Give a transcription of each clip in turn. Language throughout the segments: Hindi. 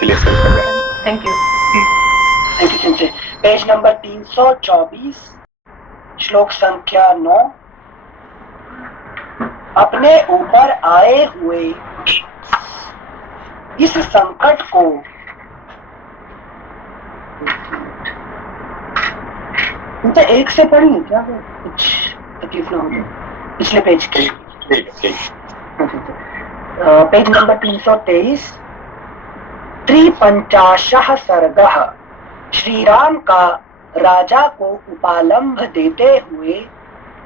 चलिए शुरू कर रहे हैं। Thank you. Thank you Sanjay. Page number 324, श्लोक संख्या 9। अपने ऊपर आए हुए इस संकट को मुझे एक से पढ़िए, क्या हो कुछ तकलीफ ना हो जाए। पिछले पेज के पेज नंबर 323, त्रिपंचाशः सर्गः। श्री राम का राजा को उपालंभ देते हुए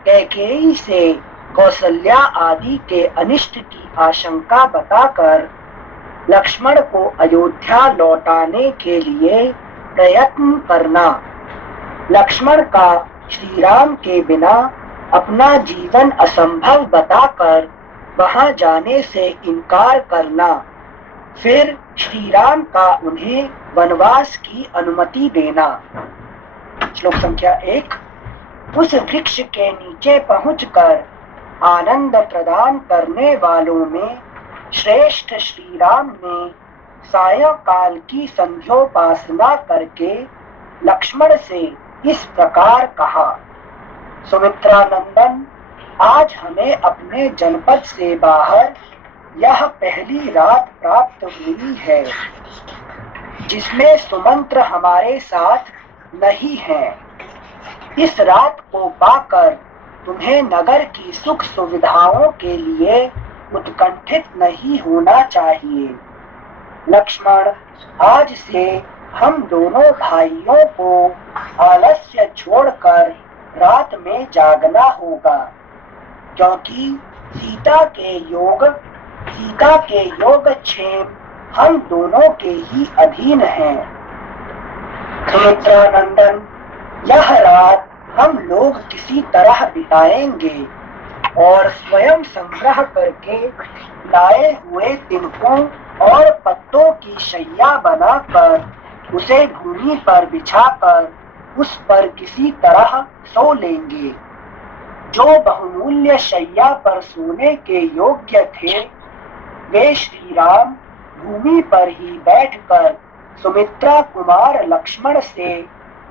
कैकेयी से कौशल्या आदि के अनिष्ट की आशंका बताकर लक्ष्मण को अयोध्या लौटाने के लिए प्रयत्न करना। लक्ष्मण का श्री राम के बिना अपना जीवन असंभव बताकर वहां जाने से इनकार करना। फिर श्री राम का उन्हें वनवास की अनुमति देना। श्लोक संख्या 1। उस वृक्ष के नीचे पहुंचकर आनंद प्रदान करने वालों में श्रेष्ठ श्री राम ने सायंकाल की संध्योपासना करके लक्ष्मण से इस प्रकार कहा, सुमित्रा नंदन, आज हमें अपने जनपद से बाहर यह पहली रात प्राप्त हुई है जिसमें सुमंत्र हमारे साथ नहीं है। इस रात को पाकर तुम्हें नगर की सुख सुविधाओं के लिए उत्कंठित नहीं होना चाहिए। लक्ष्मण, आज से हम दोनों भाइयों को आलस्य छोड़कर रात में जागना होगा, क्योंकि सीता के योगक्षेम हम दोनों के ही अधीन हैं। सुमित्रा नंदन, यह रात हम लोग किसी तरह बिताएंगे और स्वयं संग्रह करके लाए हुए तिनकों और पत्तों की शैया बनाकर उसे भूमि पर बिछाकर उस पर किसी तरह सो लेंगे। जो बहुमूल्य शैया पर सोने के योग्य थे वे श्री राम भूमि पर ही बैठकर सुमित्रा कुमार लक्ष्मण से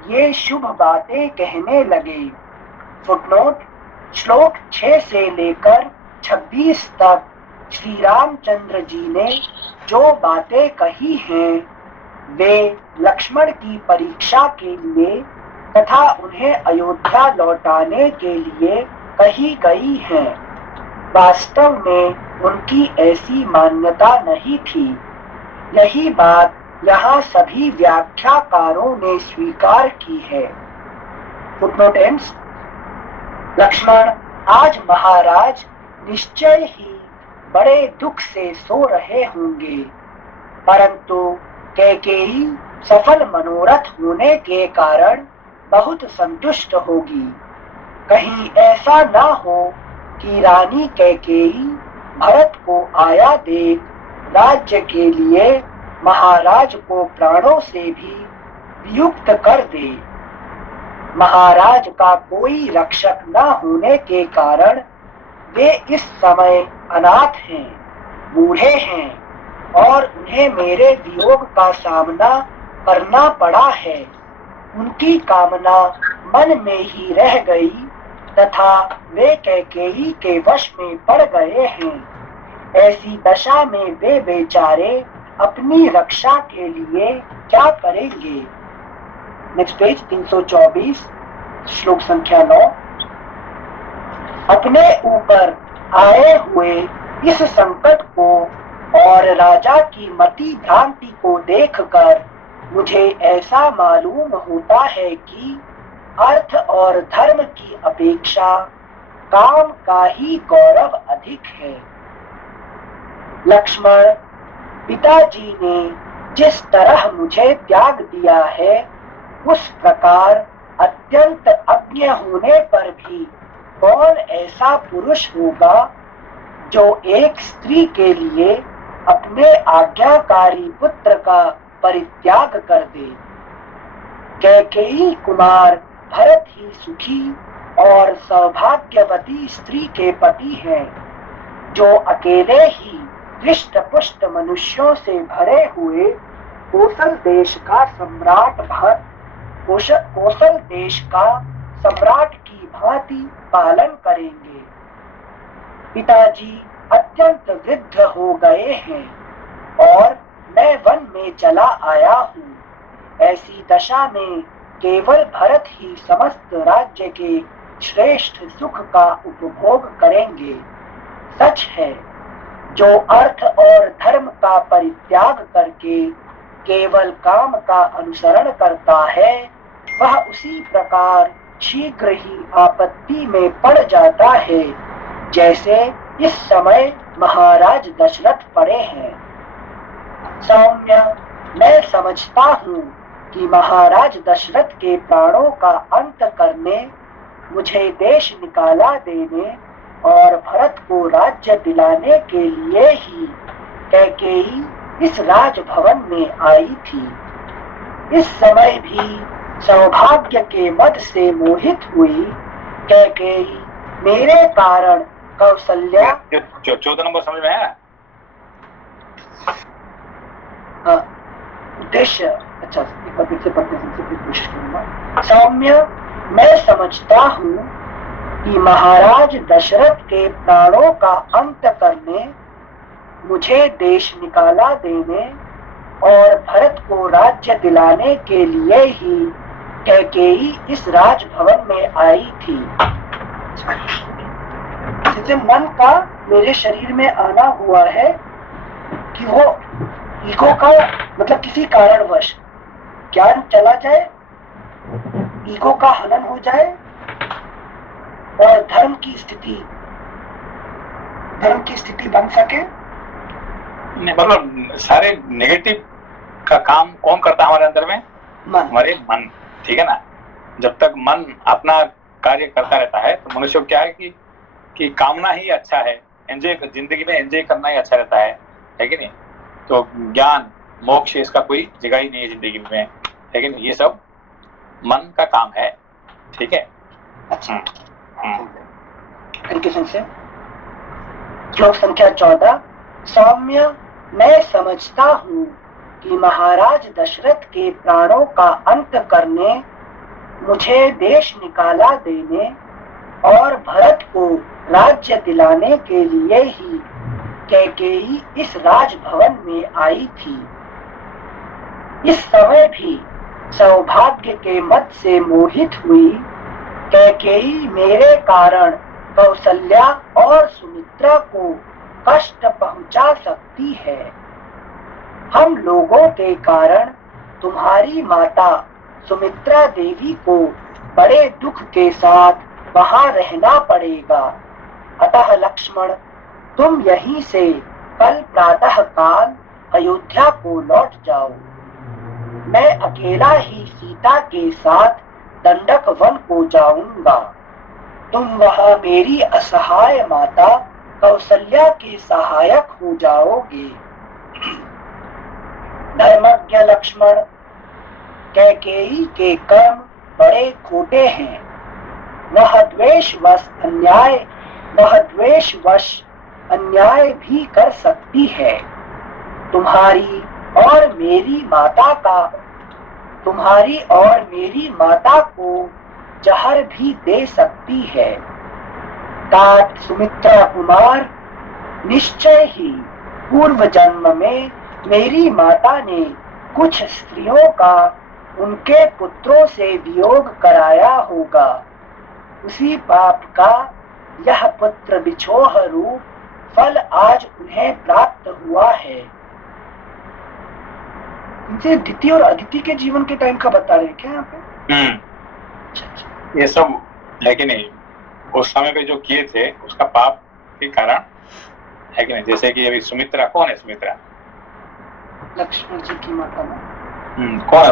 ये शुभ बातें कहने लगे। फुटनोट: श्लोक 6 से लेकर 26 तक श्री रामचंद्र जी ने जो बातें कही हैं वे लक्ष्मण की परीक्षा के लिए तथा उन्हें अयोध्या लौटाने के लिए कही गई हैं। वास्तव में उनकी ऐसी मान्यता नहीं थी। यही बात यहाँ सभी व्याख्याकारों ने स्वीकार की है। Footnote ends. लक्ष्मण, आज महाराज निश्चय ही बड़े दुख से सो रहे होंगे, परंतु कैकेयी सफल मनोरथ होने के कारण बहुत संतुष्ट होगी। कहीं ऐसा ना हो कि रानी कैकेयी भरत को आया देख राज्य के लिए महाराज को प्राणों से भी वियुक्त कर दे। महाराज का कोई रक्षक न होने के कारण वे इस समय अनाथ हैं, बूढ़े हैं और उन्हें मेरे वियोग का सामना करना पड़ा है। उनकी कामना मन में ही रह गई तथा वे कैकेयी के वश में पड़ गए हैं। ऐसी दशा में वे बेचारे अपनी रक्षा के लिए क्या करेंगे। नेक्स्ट पेज 324, श्लोक संख्या 9। अपने ऊपर आए हुए इस संकट को और राजा की मति भ्रांति को देखकर मुझे ऐसा मालूम होता है कि अर्थ और धर्म की अपेक्षा काम का ही गौरव अधिक है। लक्ष्मण, पिताजी ने जिस तरह मुझे त्याग दिया है उस प्रकार अत्यंत अज्ञ होने पर भी कौन ऐसा पुरुष होगा जो एक स्त्री के लिए अपने आज्ञाकारी पुत्र का परित्याग कर दे। कैकेयी कुमार भरत ही सुखी और सौभाग्यवती स्त्री के पति हैं, जो अकेले ही हृष्ट पुष्ट मनुष्यों से भरे हुए कोसल देश का सम्राट कोसल देश का सम्राट की भांति पालन करेंगे। पिताजी अत्यंत वृद्ध हो गए हैं और मैं वन में चला आया हूँ। ऐसी दशा में केवल भरत ही समस्त राज्य के श्रेष्ठ सुख का उपभोग करेंगे। सच है, जो अर्थ और धर्म का परित्याग करके केवल काम का अनुसरण करता है, वह उसी प्रकार शीघ्र ही आपत्ति में पड़ जाता है, जैसे इस समय महाराज दशरथ पड़े हैं। सौम्य, मैं समझता हूँ कि महाराज दशरथ के प्राणों का अंत करने, मुझे देश निकाला देने और भरत को राज्य दिलाने के लिए ही कैकेयी इस राजभवन में आई थी। इस समय भी सौभाग्य के मद से मोहित हुई कैकेयी मेरे कारण कौशल्या। 14 नंबर समझ में है? उद्देश्य अच्छा, एक बार फिर से पढ़ते हैं, कोशिश करूंगा। सौम्य, मैं समझता हूँ कि महाराज दशरथ के प्राणों का अंत करने, मुझे देश निकाला देने और भरत को राज्य दिलाने के लिए ही कैकेयी इस राजभवन में आई थी। जैसे मन का मेरे शरीर में आना हुआ है कि वो ईगो का मतलब किसी कारणवश ज्ञान चला जाए, ईगो का हनन हो जाए और धर्म की स्थिति बन सके। मतलब सारे नेगेटिव का काम कौन करता है हमारे अंदर में? मन। हमारे मन, ठीक है ना। जब तक मन अपना कार्य करता रहता है तो मनुष्य को क्या है कि कामना ही अच्छा है, एंजॉय, जिंदगी में एंजॉय करना ही अच्छा रहता है कि नहीं। तो ज्ञान मोक्ष इसका कोई जगह ही नहीं है जिंदगी में, है कि नहीं। ये सब मन का काम है, ठीक है। अच्छा, से श्लोक संख्या 14। सौम्य, मैं समझता हूँ कि महाराज दशरथ के प्राणों का अंत करने, मुझे देश निकाला देने और भरत को राज्य दिलाने के लिए ही कैकेयी इस राजभवन में आई थी। इस समय भी सौभाग्य के मद से मोहित हुई कैकेयी मेरे कारण कौशल्या और सुमित्रा को कष्ट पहुंचा सकती है। हम लोगों के कारण तुम्हारी माता सुमित्रा देवी को बड़े दुख के साथ वहां रहना पड़ेगा। अतः लक्ष्मण, तुम यहीं से कल प्रातः काल अयोध्या को लौट जाओ। मैं अकेला ही सीता के साथ दंडक वन को जाऊंगा। तुम वहां मेरी असहाय माता कौशल्या के सहायक हो जाओगे। धर्मज्ञ लक्ष्मण, कैकेयी के कर्म बड़े खोटे हैं। वह द्वेषवश अन्याय भी कर सकती है। तुम्हारी और मेरी माता को जहर भी दे सकती है। तात सुमित्रा कुमार, निश्चय ही पूर्व जन्म में मेरी माता ने कुछ स्त्रियों का उनके पुत्रों से वियोग कराया होगा। उसी पाप का यह पुत्र बिछोह रूप फल आज उन्हें प्राप्त हुआ है। इनसे अदिति और अदिति के जीवन के टाइम का बता रहे हैं क्या यहाँ पे? ये सब है कि नहीं, उस समय पे जो किए थे उसका पाप के कारण, है कि नहीं। जैसे कि अभी सुमित्रा, कौन है सुमित्रा? लक्ष्मण जी की माता। कौन है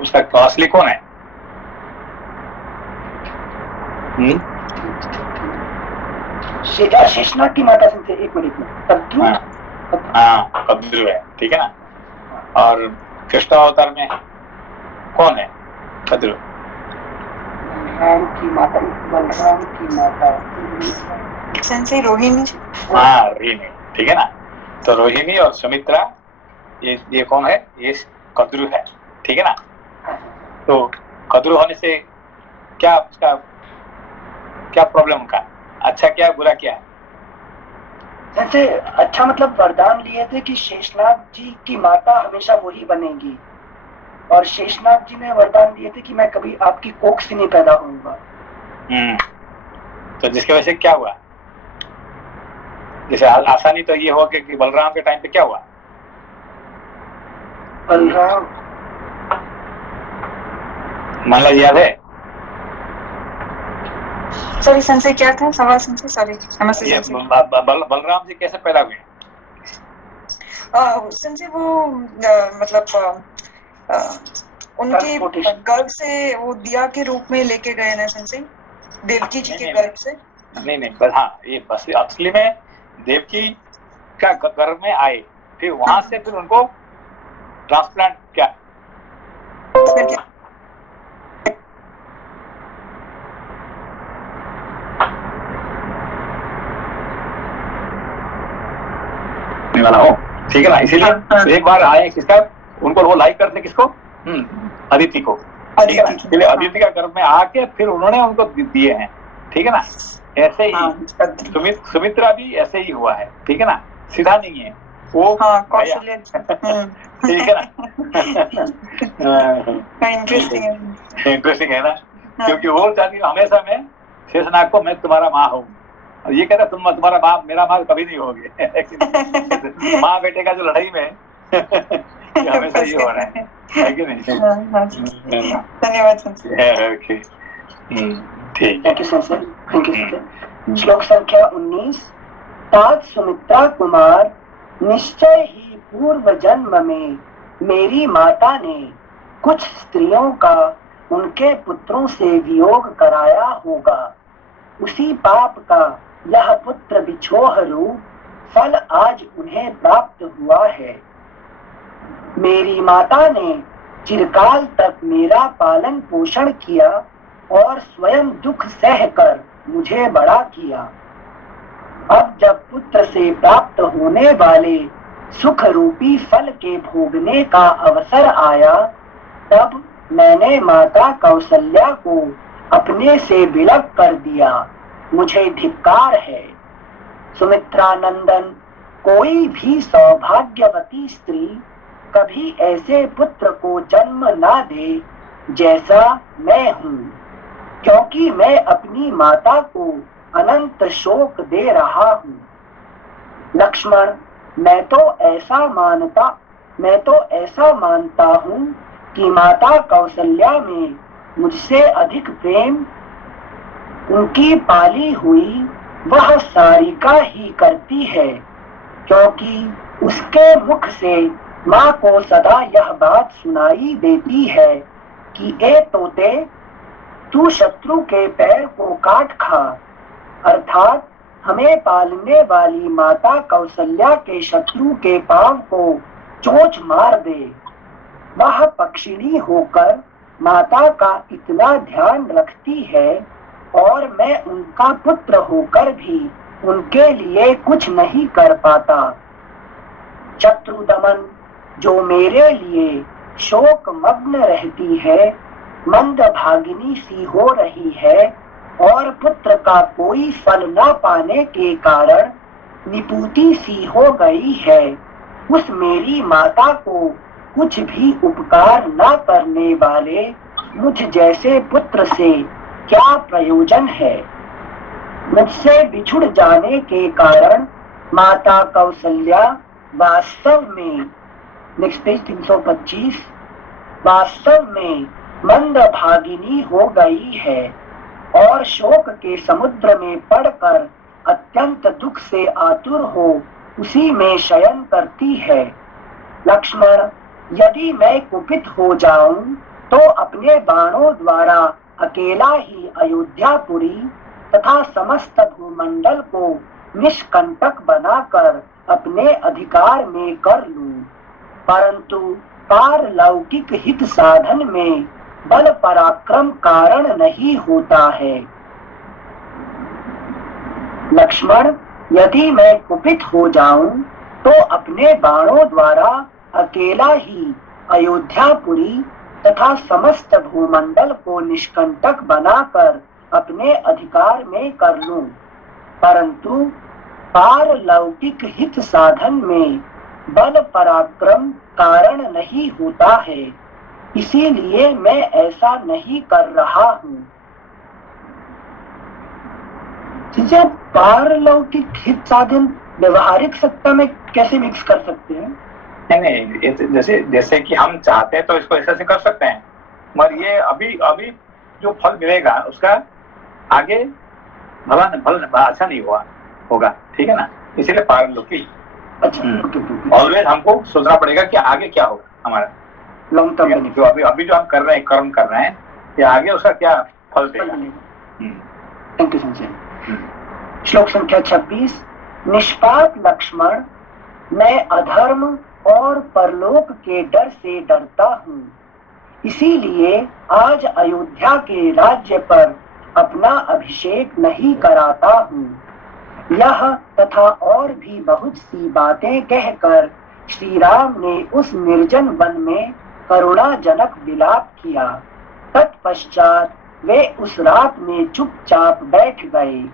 उसका असली कौन है? शेषनाग की माता से। एक मिनट में कद्रू। हाँ, कद्रू है, ठीक है ना। और कृष्ण अवतार में कौन है? कद्रू। बलराम की माता रोहिणी। हाँ, रोहिणी, ठीक है ना। तो रोहिणी और सुमित्रा, ये कौन है? ये कद्रु है, ठीक है ना। तो कद्रु होने से क्या उसका क्या प्रॉब्लम उनका, अच्छा क्या है बुरा क्या है? जैसे अच्छा मतलब वरदान लिए थे कि शेषनाग जी की माता हमेशा वही बनेगी, और शेषनाग जी ने वरदान दिए थे कि मैं कभी आपकी कोख से नहीं पैदा होऊंगा। तो जिसकी वजह से क्या हुआ, जैसे आसानी तो ये हो कि बलराम के टाइम पे क्या हुआ, बलराम मान लीजिए याद है? सॉरी संशय क्या था सवाल संशय, सॉरी ये बलराम जी कैसे पैदा हुए? संशय वो मतलब उनके गर्भ से वो दिया के रूप में लेके गए ना संशय, देवकी जी के गर्भ से। नहीं बस हाँ, ये बस असली में देवकी का गर्भ में आए, फिर वहां से फिर उनको ट्रांसप्लांट क्या वाला हो, ठीक है ना। इसीलिए एक बार आए किसका, उनको वो लाइक करते किसको, अदिति को, ठीक है ना। इसलिए अदिति का गर्भ में आके फिर उन्होंने उनको दिए हैं, ठीक है ना। ऐसे ही सुमित्रा भी ऐसे ही हुआ है, ठीक है ना, सीधा नहीं है वो, ठीक है ना। इंटरेस्टिंग है ना, क्योंकि वो चाहती हमेशा में शेषनाग को मैं तुम्हारा माँ हूँ, और ये कहता तुम्हारा बाप मेरा माँ कभी नहीं होगे। माँ बेटे का जो लड़ाई में हमेशा ये हो रहा है कि नहीं? धन्यवाद। ठीक है। श्लोक संख्या 19। तात सुमित्रा कुमार, निश्चय ही पूर्व जन्म में मेरी माता ने कुछ स्त्रियों का उनके पुत्रों से वियोग कराया होगा। उसी पाप का यह पुत्र बिछोह रूप फल आज उन्हें प्राप्त हुआ है। मेरी माता ने चिरकाल तक मेरा पालन पोषण किया और स्वयं दुख सहकर मुझे बड़ा किया। अब जब पुत्र से प्राप्त होने वाले सुख रूपी फल के भोगने का अवसर आया, तब मैंने माता कौशल्या को अपने से विलग कर दिया। मुझे धिक्कार है। सुमित्रा नंदन, कोई भी सौभाग्यवती स्त्री कभी ऐसे पुत्र को जन्म ना दे जैसा मैं हूँ, क्योंकि मैं अपनी माता को अनंत शोक दे रहा हूँ। लक्ष्मण, मैं तो ऐसा मानता हूँ कि माता कौशल्या में मुझसे अधिक प्रेम उनकी पाली हुई वह सारिका ही करती है, क्योंकि उसके मुख से माँ को सदा यह बात सुनाई देती है कि ए तोते, तू शत्रु के पैर को काट खा, अर्थात हमें पालने वाली माता कौशल्या के शत्रु के पांव को चोंच मार दे। वह पक्षिणी होकर माता का इतना ध्यान रखती है, और मैं उनका पुत्र होकर भी उनके लिए कुछ नहीं कर पाता। शत्रु दमन, जो मेरे लिए शोक मग्न रहती है, मंद भागिनी सी हो रही है, और पुत्र का कोई फल न पाने के कारण निपुती सी हो गई है, उस मेरी माता को कुछ भी उपकार न करने वाले मुझ जैसे पुत्र से क्या प्रयोजन है। मुझसे बिछुड़ जाने के कारण माता कौशल्या वास्तव में, नेक्स्ट पेज 325, वास्तव में मंद भागिनी हो गई है और शोक के समुद्र में पड़कर अत्यंत दुख से आतुर हो उसी में शयन करती है। लक्ष्मण, यदि मैं कुपित हो जाऊं तो अपने बाणों द्वारा अकेला ही अयोध्यापुरी तथा समस्त भूमंडल को निष्कंटक बनाकर अपने अधिकार में कर लूं, परंतु पारलौकिक हित साधन में बल पराक्रम कारण नहीं होता है। लक्ष्मण, यदि मैं कुपित हो जाऊं तो अपने बाणों द्वारा अकेला ही अयोध्यापुरी तथा समस्त भूमंडल को निष्कंटक बनाकर अपने अधिकार में कर लूं, परंतु पारलौकिक हित साधन में बल पराक्रम कारण नहीं होता है, इसीलिए मैं ऐसा नहीं कर रहा हूँ। पारलौकिक हित साधन व्यवहारिक सत्ता में कैसे मिक्स कर सकते हैं? नहीं, जैसे कि हम चाहते हैं तो इसको ऐसे कर सकते हैं, मगर ये अभी जो फल मिलेगा उसका आगे भला अच्छा नहीं होगा, ठीक है ना, इसीलिए पारलौकिक। अच्छा, ऑलवेज हमको सोचना पड़ेगा कि आगे क्या होगा हमारा लॉन्ग टर्म, जो अभी जो हम कर रहे हैं, कर्म कर रहे हैं, ये आगे उसका क्या फल देगा। Thank you Sanjay. श्लोक संख्या 26। निष्पाप लक्ष्मण, मैं अधर्म और परलोक के डर से डरता हूँ, इसीलिए आज अयोध्या के राज्य पर अपना अभिषेक नहीं कराता हूँ। यह तथा और भी बहुत सी बातें कहकर श्री राम ने उस निर्जन वन में करुणाजनक विलाप किया। तत्पश्चात वे उस रात में चुपचाप बैठ गए।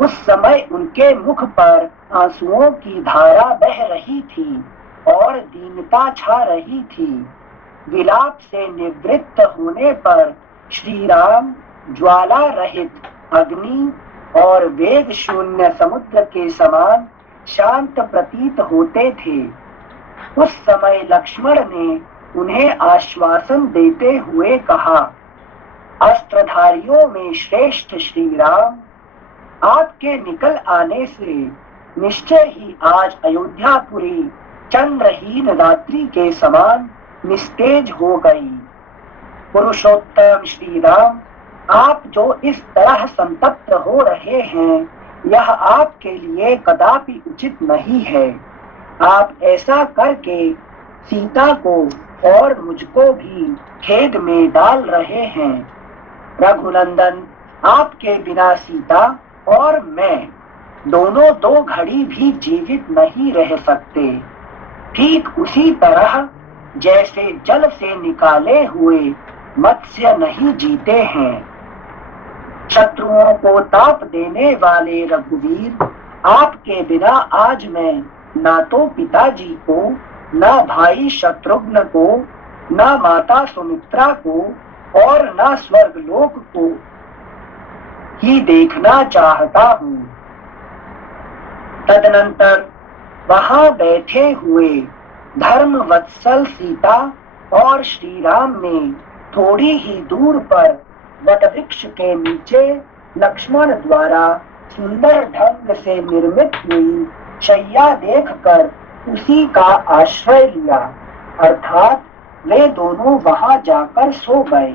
उस समय उनके मुख पर आंसुओं की धारा बह रही थी और दीनता छा रही थी। विलाप से निवृत्त होने पर श्री राम ज्वाला रहित अग्नि और वेग शून्य समुद्र के समान शांत प्रतीत होते थे। उस समय लक्ष्मण ने उन्हें आश्वासन देते हुए कहा, अस्त्रधारियों में श्रेष्ठ श्री राम, आपके निकल आने से निश्चय ही आज अयोध्यापुरी चंद्रहीन रात्रि के समान निस्तेज हो गई। पुरुषोत्तम श्री राम, आप जो इस तरह संतप्त हो रहे हैं, यह आपके लिए कदापि उचित नहीं है। आप ऐसा करके सीता को और मुझको भी खेद में डाल रहे हैं। रघुनंदन, आपके बिना सीता और मैं दोनों 2 घड़ी भी जीवित नहीं रह सकते। ठीक उसी तरह जैसे जल से निकाले हुए मत्स्य नहीं जीते हैं। शत्रुओं को ताप देने वाले रघुवीर, आपके बिना आज मैं ना तो पिताजी को, ना भाई शत्रुघ्न को, ना माता सुमित्रा को और ना स्वर्गलोक को ही देखना चाहता हूँ। तदनंतर वहां बैठे हुए धर्म वत्सल सीता और श्री राम ने थोड़ी ही दूर पर वटवृक्ष के नीचे लक्ष्मण द्वारा सुंदर ढंग से निर्मित हुई शैया देखकर उसी का आश्रय लिया, अर्थात वे दोनों वहां जाकर सो गए।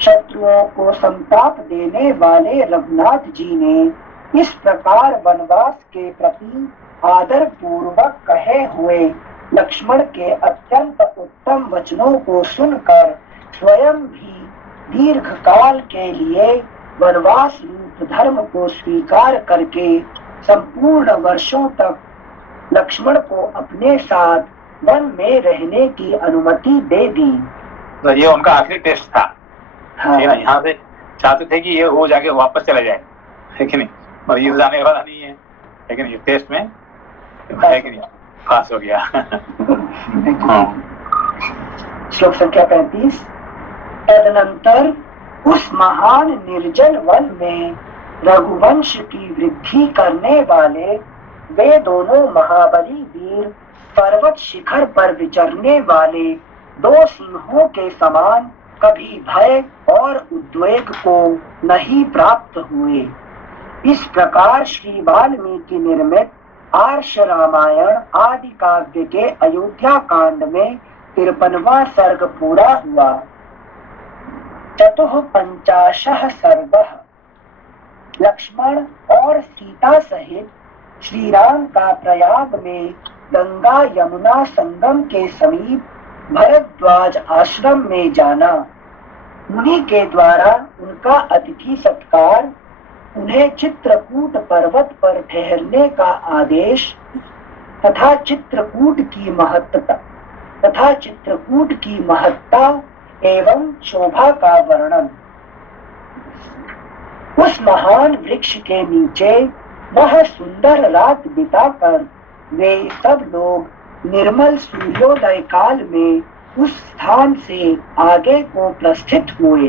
शत्रुओं को संताप देने वाले रघुनाथ जी ने इस प्रकार वनवास के प्रति आदर पूर्वक कहे हुए लक्ष्मण के अत्यंत उत्तम वचनों को सुनकर स्वयं भी दीर्घ काल के लिए वनवास रूप धर्म को स्वीकार करके संपूर्ण वर्षों तक लक्ष्मण को अपने साथ वन में रहने की अनुमति दे दी। तो ये उनका आखिरी टेस्ट था। हाँ। यहाँ से चाहते थे कि ये वो जाके वापस चला जाए, है कि नहीं, और ये जाने वाला नहीं है, लेकिन ये टेस्ट में है कि नहीं, पास हो गया। श्लोक संख्या 35। तदनंतर उस महान निर्जन वन में रघुवंश की वृद्धि करने वाले वे दोनों महाबली वीर पर्वत शिखर पर विचरने वाले 2 सिंहों के समान कभी भय और उद्वेग को नहीं प्राप्त हुए। इस प्रकार श्री वाल्मीकि निर्मित आर्ष रामायण आदि काव्य के अयोध्या कांड में 53वां सर्ग पूरा हुआ। 54 सर्गः। लक्ष्मण और सीता सहित श्री राम का प्रयाग में गंगा यमुना संगम के समीप भरद्वाज आश्रम में जाना, मुनि के द्वारा उनका अतिथि सत्कार, उन्हें चित्रकूट पर्वत पर ठहरने का आदेश तथा चित्रकूट की महत्ता तथा चित्रकूट की महत्ता एवं शोभा का वर्णन। उस महान वृक्ष के नीचे वह सुंदर रात बिताकर वे सब लोग निर्मल सूर्योदय काल में उस स्थान से आगे को प्रस्थित हुए।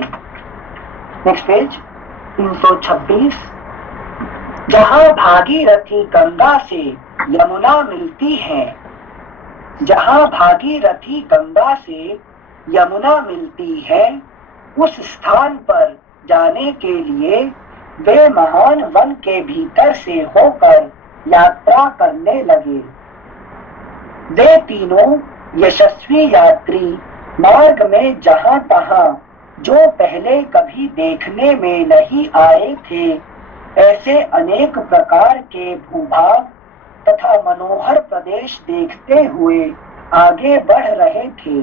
Next page 326। जहाँ भागीरथी गंगा से यमुना मिलती है, जहाँ भागीरथी गंगा से यमुना मिलती है, उस स्थान पर जाने के लिए वे महान वन के भीतर से होकर यात्रा करने लगे। वे तीनों यशस्वी यात्री मार्ग में जहां तहां जो पहले कभी देखने में नहीं आए थे ऐसे अनेक प्रकार के भूभाग तथा मनोहर प्रदेश देखते हुए आगे बढ़ रहे थे।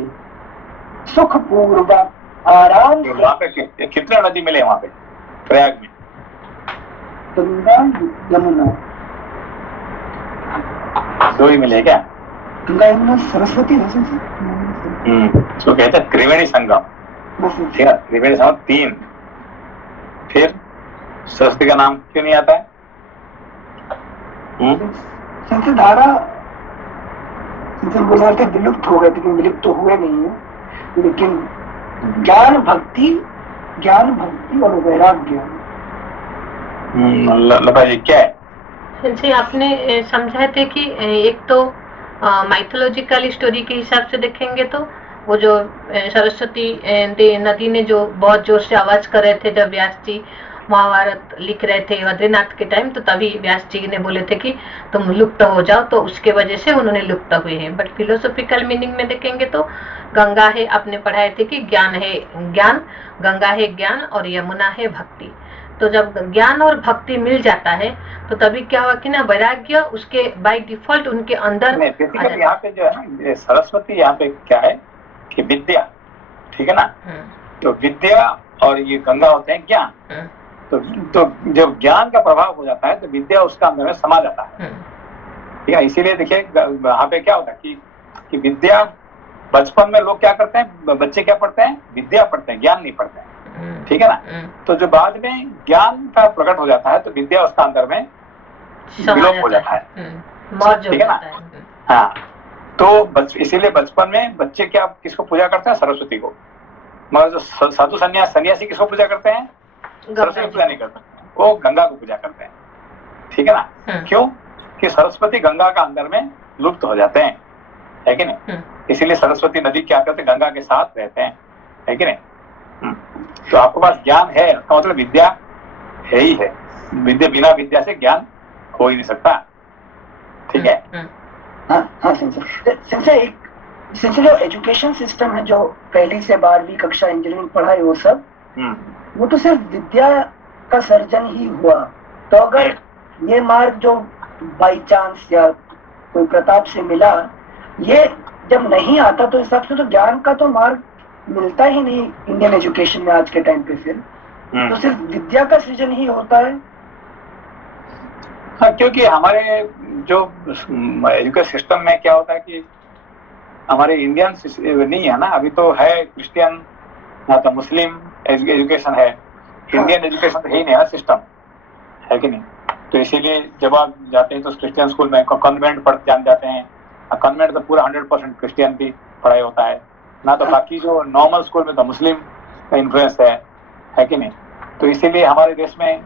सुखपूर्वक आराम से। वहाँ पे कितने नदी मिले वहाँ पे प्रयाग में? गंगा यमुना दो ही मिले क्या? गंगा यमुना सरस्वती तो कहते हैं त्रिवेणी संगम। ठीक है, त्रिवेणी संगम 3। फिर सरस्वती का नाम क्यों नहीं आता है? संस्कृत धारा बोल रहे थे विलुप्त हो गए, लेकिन विलुप्त तो हुए नहीं है। लेकिन ज्ञान भक्ति और वैराग्य। लता जी क्या है? जी आपने समझाए थे कि एक तो माइथोलॉजिकल स्टोरी के हिसाब से देखेंगे तो वो जो सरस्वती नदी ने जो बहुत जोर से आवाज कर रहे थे जब व्यास जी महाभारत लिख रहे थे बद्रीनाथ के टाइम, तो तभी व्यास जी ने बोले थे कि तुम लुप्त हो जाओ, तो उसके वजह से उन्होंने लुप्त हुए हैं। बट फिलोसॉफिकल मीनिंग में देखेंगे तो गंगा है, आपने पढ़ाए थे कि ज्ञान है ज्ञान, गंगा है ज्ञान और यमुना है भक्ति। तो जब ज्ञान और भक्ति मिल जाता है तो तभी क्या हुआ कि ना वैराग्य उसके बाय डिफॉल्ट उनके अंदर। बेसिकली यहाँ पे जो है ना सरस्वती, यहाँ पे क्या है कि विद्या, ठीक है ना, तो विद्या और ये गंगा होते हैं ज्ञान। तो जब ज्ञान का प्रभाव हो जाता है तो विद्या उसका अंदर में समा जाता है। ठीक है, इसीलिए देखिए वहाँ पे क्या होता है कि विद्या बचपन में लोग क्या करते हैं, बच्चे क्या पढ़ते हैं, विद्या पढ़ते हैं, ज्ञान नहीं पढ़ते हैं। ठीक है ना, तो जो बाद में ज्ञान का प्रकट हो जाता है तो विद्या उसका अंदर में विलोप हो जाता है। ठीक है ना, हाँ। तो इसीलिए बचपन में बच्चे क्या किसको पूजा करते हैं, सरस्वती को। मगर जो साधु सन्यासी किसको पूजा करते हैं, सरस्वती पूजा नहीं करते, वो गंगा को पूजा करते हैं। ठीक है ना, क्यों कि सरस्वती गंगा का अंदर में लुप्त हो जाते हैं, है कि नहीं। इसीलिए सरस्वती नदी क्या करते हैं, गंगा के साथ रहते हैं, है कि नहीं। तो आपके पास ज्ञान है, इसका मतलब विद्या है ही है। विद्या, बिना विद्या से ज्ञान हो ही नहीं सकता। ठीक है, हाँ जो एजुकेशन सिस्टम है जो पहली से 12वीं कक्षा इंजीनियरिंग पढ़ाई वो सब, वो तो सिर्फ विद्या का सर्जन ही हुआ। तो अगर ये मार्ग जो बाई चांस या कोई प्रताप से मिला, ये जब नहीं आता तो इस हिसाब से तो ज्ञान का तो मार्ग मिलता ही नहीं इंडियन एजुकेशन में आज के टाइम पे। फिर तो सिर्फ विद्या का सृजन ही होता है। हाँ, क्योंकि हमारे जो एजुकेशन सिस्टम में क्या होता है कि हमारे इंडियन नहीं है ना, अभी तो है क्रिश्चियन ना तो मुस्लिम एजुकेशन है, इंडियन एजुकेशन है ही नहीं है सिस्टम, है कि नहीं। तो इसीलिए जब आप जाते हैं तो क्रिश्चियन स्कूल में कॉन्वेंट पढ़ जाते हैं, कॉन्वेंट तो पूरा 100% क्रिश्चियन की पढ़ाई होता है ना, तो बाकी जो नॉर्मल स्कूल में तो मुस्लिम का इन्फ्लुएंस है कि नहीं। तो इसीलिए हमारे देश में,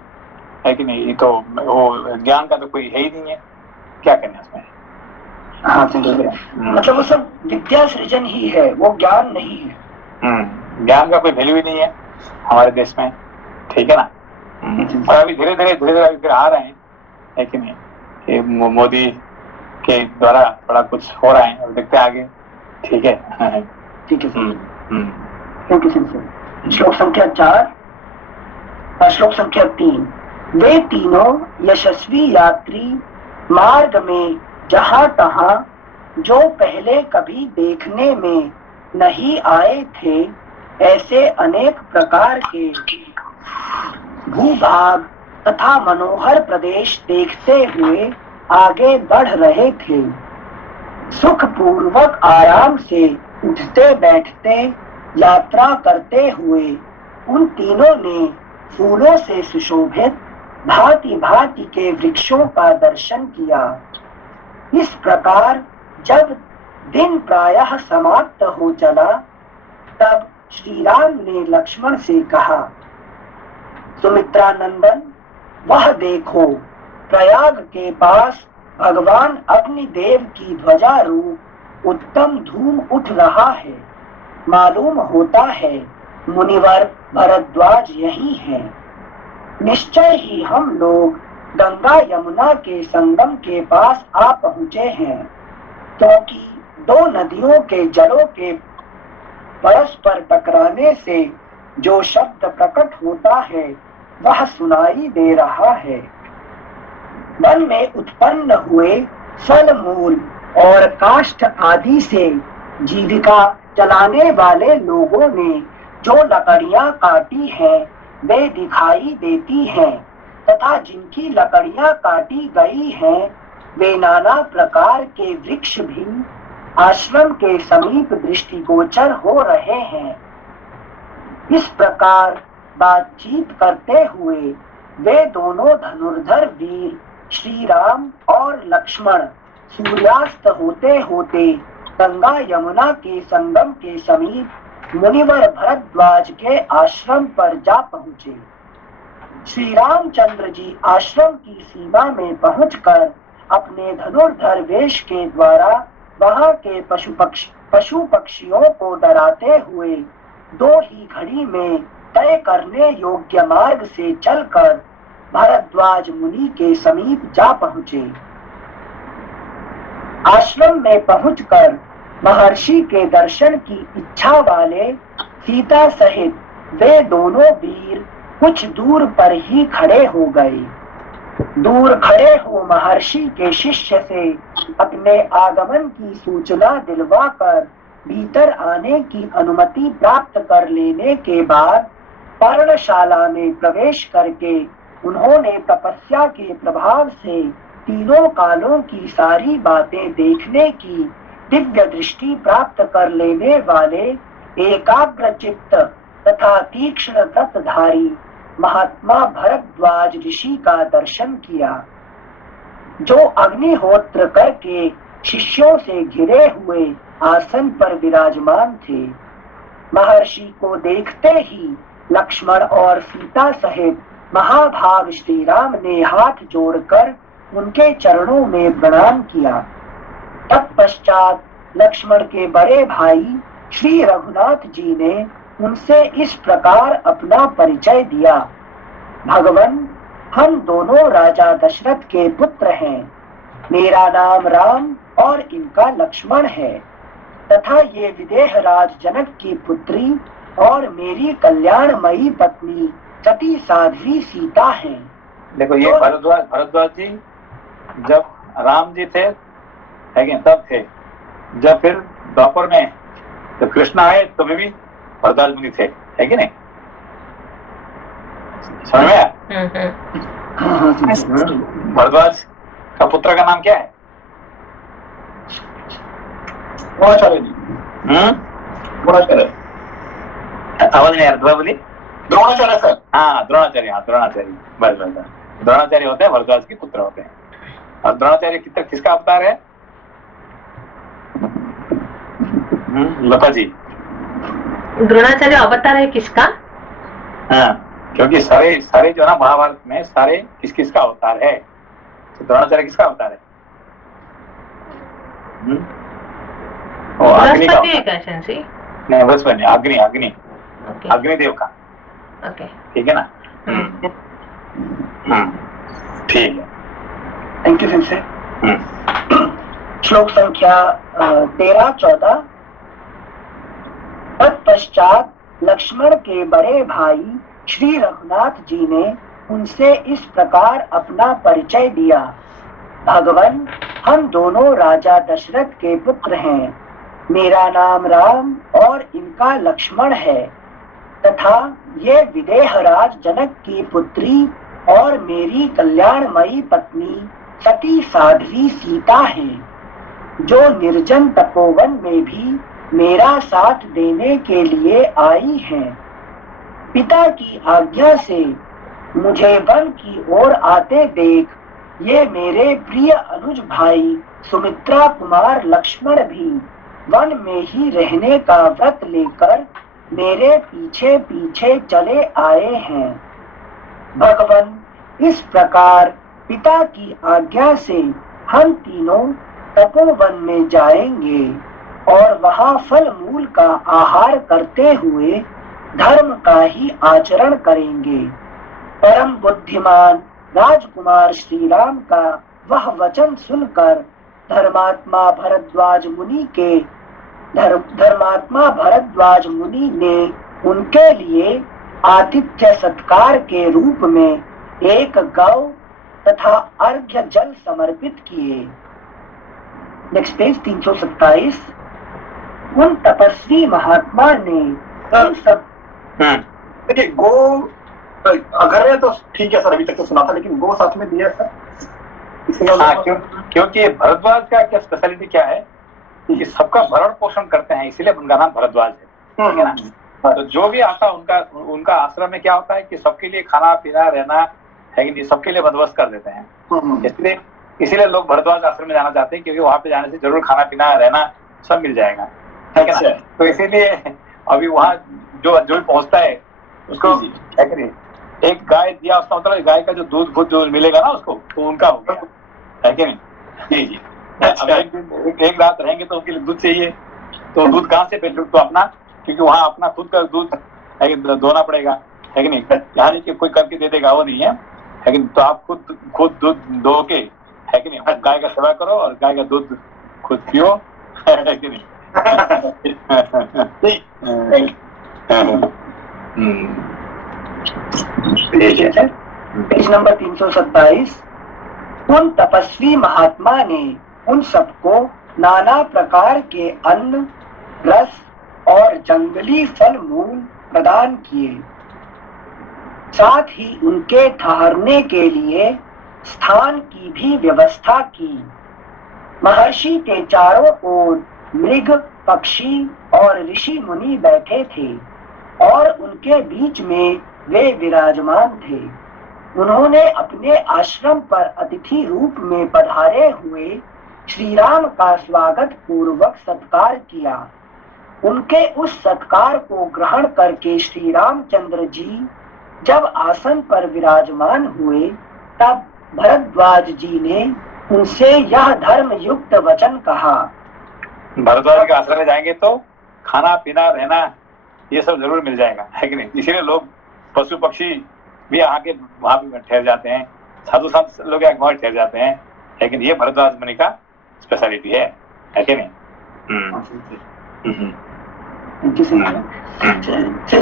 है कि नहीं, तो वो ज्ञान का तो कोई है ही नहीं है, क्या करना इसमें। हाँ, मतलब वो सब विद्या सृजन ही है, वो ज्ञान नहीं है। ज्ञान का कोई वैल्यू ही नहीं है हमारे देश में, ठीक है ना। और अभी धीरे धीरे आ रहे हैं, है कि नहीं, मोदी के द्वारा थोड़ा कुछ हो रहा है, और देखते हैं आगे। ठीक है, ठीक है सर, थैंक यू सर। श्लोक संख्या 4, श्लोक संख्या 3। वे तीनों यशस्वी यात्री मार्ग में जहां तहां जो पहले कभी देखने में नहीं आए थे ऐसे अनेक प्रकार के भूभाग तथा मनोहर प्रदेश देखते हुए आगे बढ़ रहे थे। सुख पूर्वक आराम से उठते बैठते यात्रा करते हुए उन तीनों ने फूलों से सुशोभित भांति भांति के वृक्षों का दर्शन किया। इस प्रकार जब दिन प्रायः समाप्त हो चला, तब श्री राम ने लक्ष्मण से कहा, सुमित्रा नंदन, वह देखो, प्रयाग के पास भगवान अपनी देव की ध्वजा रूप उत्तम धूम उठ रहा है। मालूम होता है मुनिवर भरद्वाज यही है। निश्चय ही हम लोग गंगा यमुना के संगम के पास आ पहुंचे हैं, क्योंकि दो नदियों के जलों के परस्पर टकराने से जो शब्द प्रकट होता है वह सुनाई दे रहा है। वन में उत्पन्न हुए फल मूल और काष्ठ आदि से जीविका चलाने वाले लोगों ने जो लकड़ियां काटी हैं वे दिखाई देती हैं, तथा जिनकी लकड़ियां काटी गई हैं वे नाना प्रकार के वृक्ष भी आश्रम के समीप दृष्टिगोचर हो रहे हैं। इस प्रकार बातचीत करते हुए वे दोनों धनुर्धर वीर श्री राम और लक्ष्मण सूर्यास्त होते होते गंगा यमुना के संगम के समीप मुनिवर भरद्वाज के आश्रम पर जा पहुंचे। श्री रामचंद्र जी आश्रम की सीमा में पहुंचकर अपने धनुर्धर वेश के द्वारा वहां के पशु पक्षियों को डराते हुए दो ही घड़ी में तय करने योग्य मार्ग से चलकर भरद्वाज मुनि के समीप जा पहुंचे। आश्रम में पहुंचकर महर्षि के दर्शन की इच्छा वाले सीता सहित वे दोनों वीर कुछ दूर पर ही खड़े हो गए। दूर खड़े हो महर्षि के शिष्य से अपने आगमन की सूचना दिलवाकर भीतर आने की अनुमति प्राप्त कर लेने के बाद पर्णशाला में प्रवेश करके उन्होंने तपस्या के प्रभाव से तीनों कालों की सारी बातें देखने की दिव्य दृष्टि प्राप्त कर लेने वाले एकाग्र चित्त तथा तीक्ष्ण व्रतधारी महात्मा भरद्वाज ऋषि का दर्शन किया, जो अग्निहोत्र करके शिष्यों से घिरे हुए आसन पर विराजमान थे। महर्षि को देखते ही लक्ष्मण और सीता सहित महाभाग श्री राम ने हाथ जोड़कर उनके चरणों में प्रणाम किया। तत्पश्चात लक्ष्मण के बड़े भाई श्री रघुनाथ जी ने उनसे इस प्रकार अपना परिचय दिया। भगवन, हम दोनों राजा दशरथ के पुत्र हैं। मेरा नाम राम और इनका लक्ष्मण है, तथा ये विदेह राज जनक की पुत्री और मेरी कल्याणमयी पत्नी सती साध्वी सीता है। देखो, ये भरद्वाज जी जब राम जी थे तब थे, जब फिर द्वापर में तो कृष्ण आए तो भी भरद्वाज मुनि थे, है कि नहीं? समझ में आया? भरद्वाज का पुत्र का नाम क्या है? द्रोणाचार्य जी। द्रोणाचार्य। आवाज नहीं आ रहा, बोली। द्रोणाचार्य सर। हाँ, द्रोणाचार्य। हाँ, द्रोणाचार्य, बस बस। द्रोणाचार्य होते हैं, भरद्वाज के पुत्र होते हैं। और द्रोणाचार्य किसका अवतार है? लता जी, द्रोणाचार्य अवतार है किसका? हाँ, क्योंकि सारे जो ना महाभारत में सारे किसका अवतार है, तो द्रोणाचार्य किसका अवतार है? बृहस्पति है क्या सेंसी? नहीं, बृहस्पति, अग्नि अग्निदेव का। ओके, ठीक है ना? ठीक है, थैंक यू सेंसे। श्लोक संख्या 13-14। तत्पश्चात लक्ष्मण के बड़े भाई श्री रघुनाथ जी ने उनसे इस प्रकार अपना परिचय दिया। भगवन, हम दोनों राजा दशरथ के पुत्र हैं। मेरा नाम राम और इनका लक्ष्मण है, तथा ये विदेहराज जनक की पुत्री और मेरी कल्याणमयी पत्नी सती साध्वी सीता है। जो निर्जन तपोवन में भी मेरा साथ देने के लिए आई हैं। पिता की आज्ञा से मुझे वन की ओर आते देख ये मेरे प्रिय अनुज भाई सुमित्रा कुमार लक्ष्मण भी वन में ही रहने का व्रत लेकर मेरे पीछे पीछे चले आए हैं। भगवान, इस प्रकार पिता की आज्ञा से हम तीनों तपोवन में जाएंगे और वहां फल मूल का आहार करते हुए धर्म का ही आचरण करेंगे। परम बुद्धिमान राजकुमार श्री राम का वह वचन सुनकर धर्मात्मा भरद्वाज मुनि ने उनके लिए आतिथ्य सत्कार के रूप में एक गौ तथा अर्घ्य जल समर्पित किए। Next page 327। उन तपस्वी महात्मा ने उन सब देखिए गो अगर है तो ठीक है सर, अभी तक तो सुना था, लेकिन गो साथ में दिया सर इसलिए क्योंकि भरद्वाज का क्या स्पेशलिटी क्या है कि सबका भरण पोषण करते हैं, इसीलिए उनका नाम भरद्वाज है, ठीक है ना। तो जो भी आता उनका आश्रम में क्या होता है कि सबके लिए खाना पीना रहना है कि नहीं, सबके लिए बंदोबस्त कर देते हैं। इसीलिए लोग भरद्वाज आश्रम में जाना चाहते हैं, क्योंकि वहां पे जाने से जरूर खाना पीना रहना सब मिल जाएगा, ठीक है ना। तो इसीलिए अभी वहाँ जो भी पहुंचता है उसको है कि नहीं, एक गाय दिया उसका मतलब गाय का जो दूध जो मिलेगा ना उसको, तो उनका होगा, है कि नहीं। जी जी। अब एक रात रहेंगे तो उनके लिए दूध चाहिए, तो दूध कहाँ से पेट तो अपना, क्योंकि वहाँ अपना खुद का दूध धोना पड़ेगा, है कि नहीं। यहाँ नहीं कि कोई करके दे देगा, वो नहीं है कि नहीं। तो आप खुद दूध धो के, है कि नहीं, गाय का सेवा करो और गाय का दूध खुद पियो, है कि नहीं। Page number 327। उन तपस्वी महात्मा ने उन सबको नाना प्रकार के अन्न, रस और जंगली फल मूल प्रदान किए। साथ ही उनके ठहरने के लिए स्थान की भी व्यवस्था की। महर्षि के चारों ओर मृग, पक्षी और ऋषि मुनि बैठे थे और उनके बीच में वे विराजमान थे। उन्होंने अपने आश्रम पर अतिथि रूप में पधारे हुए श्री राम का स्वागत पूर्वक सत्कार किया। उनके उस सत्कार को ग्रहण करके श्री रामचंद्र जी जब आसन पर विराजमान हुए, तब भरद्वाज जी ने उनसे यह धर्म युक्त वचन कहा। भरद्वाज के आश्रम में जाएंगे तो खाना पीना रहना ये सब जरूर मिल जाएगा, है कि नहीं। इसीलिए लोग पशु पक्षी भी आके वहां पे ठहर जाते हैं, साधु संत लोग वहां ठहर जाते हैं, लेकिन ये भरद्वाज मुनि का स्पेशलिटी है कि नहीं।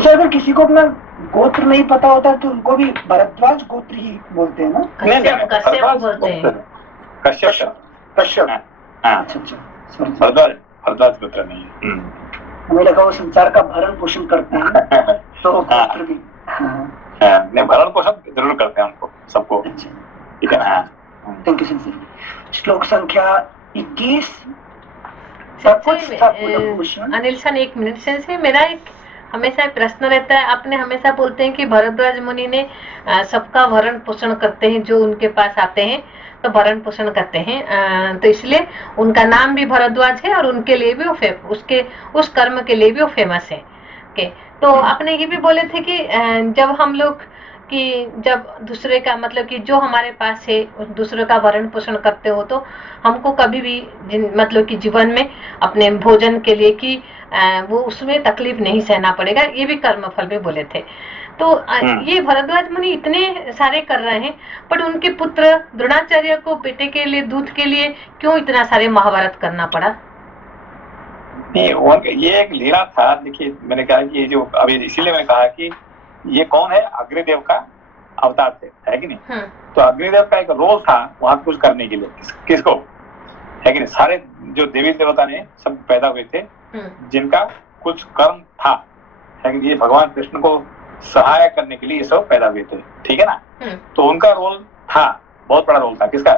अगर किसी को अपना गोत्र नहीं पता होता तो उनको भी भरद्वाज गोत्र ही बोलते हैं ना। कश्यप। भरद्वाज गोत्र नहीं है। हमें लगा वो संसार का भरण पोषण करते हैं तो गोत्र भी नहीं, भरण पोषण जरूर करते हैं उनको सबको, ठीक है ना। Thank you sir. श्लोक संख्या 21। अनिल सर, एक मिनट से मेरा एक हमेशा प्रश्न रहता है। आपने हमेशा बोलते हैं कि भरद्वाज मुनि ने सबका भरण पोषण करते हैं, जो उनके पास आते हैं तो भरण पोषण करते हैं, तो इसलिए उनका नाम भी भरद्वाज है और उनके लिए भी वो उसके उस कर्म के लिए भी वो फेमस है। ओके, तो आपने ये भी बोले थे कि जब हम लोग कि जब दूसरे का मतलब कि जो हमारे पास है दूसरे का भरण पोषण करते हो, तो हमको कभी भी मतलब कि जीवन में अपने भोजन के लिए कि वो उसमें तकलीफ नहीं सहना पड़ेगा, ये भी कर्म फल में बोले थे। तो ये भरद्वाज मुनि इतने सारे कर रहे हैं, पर उनके पुत्र द्रोणाचार्य को बेटे के लिए दूध के लिए क्यों इतना सारे महाभारत करना पड़ा? नहीं, ये एक लीला था। देखिए, मैंने कहा कि ये जो अभी इसीलिए मैंने कहा कि ये कौन है, अग्निदेव का अवतार थे, है कि नहीं। तो अग्निदेव का एक रोल था वहां कुछ करने के लिए, किसको, है कि नहीं। सारे जो देवी देवता ने सब पैदा हुए थे जिनका कुछ कर्म था, है कि ये भगवान कृष्ण को सहाय करने के लिए ये सब पैदा हुए थे, ठीक है ना। तो उनका रोल था, बहुत बड़ा रोल था, किसका,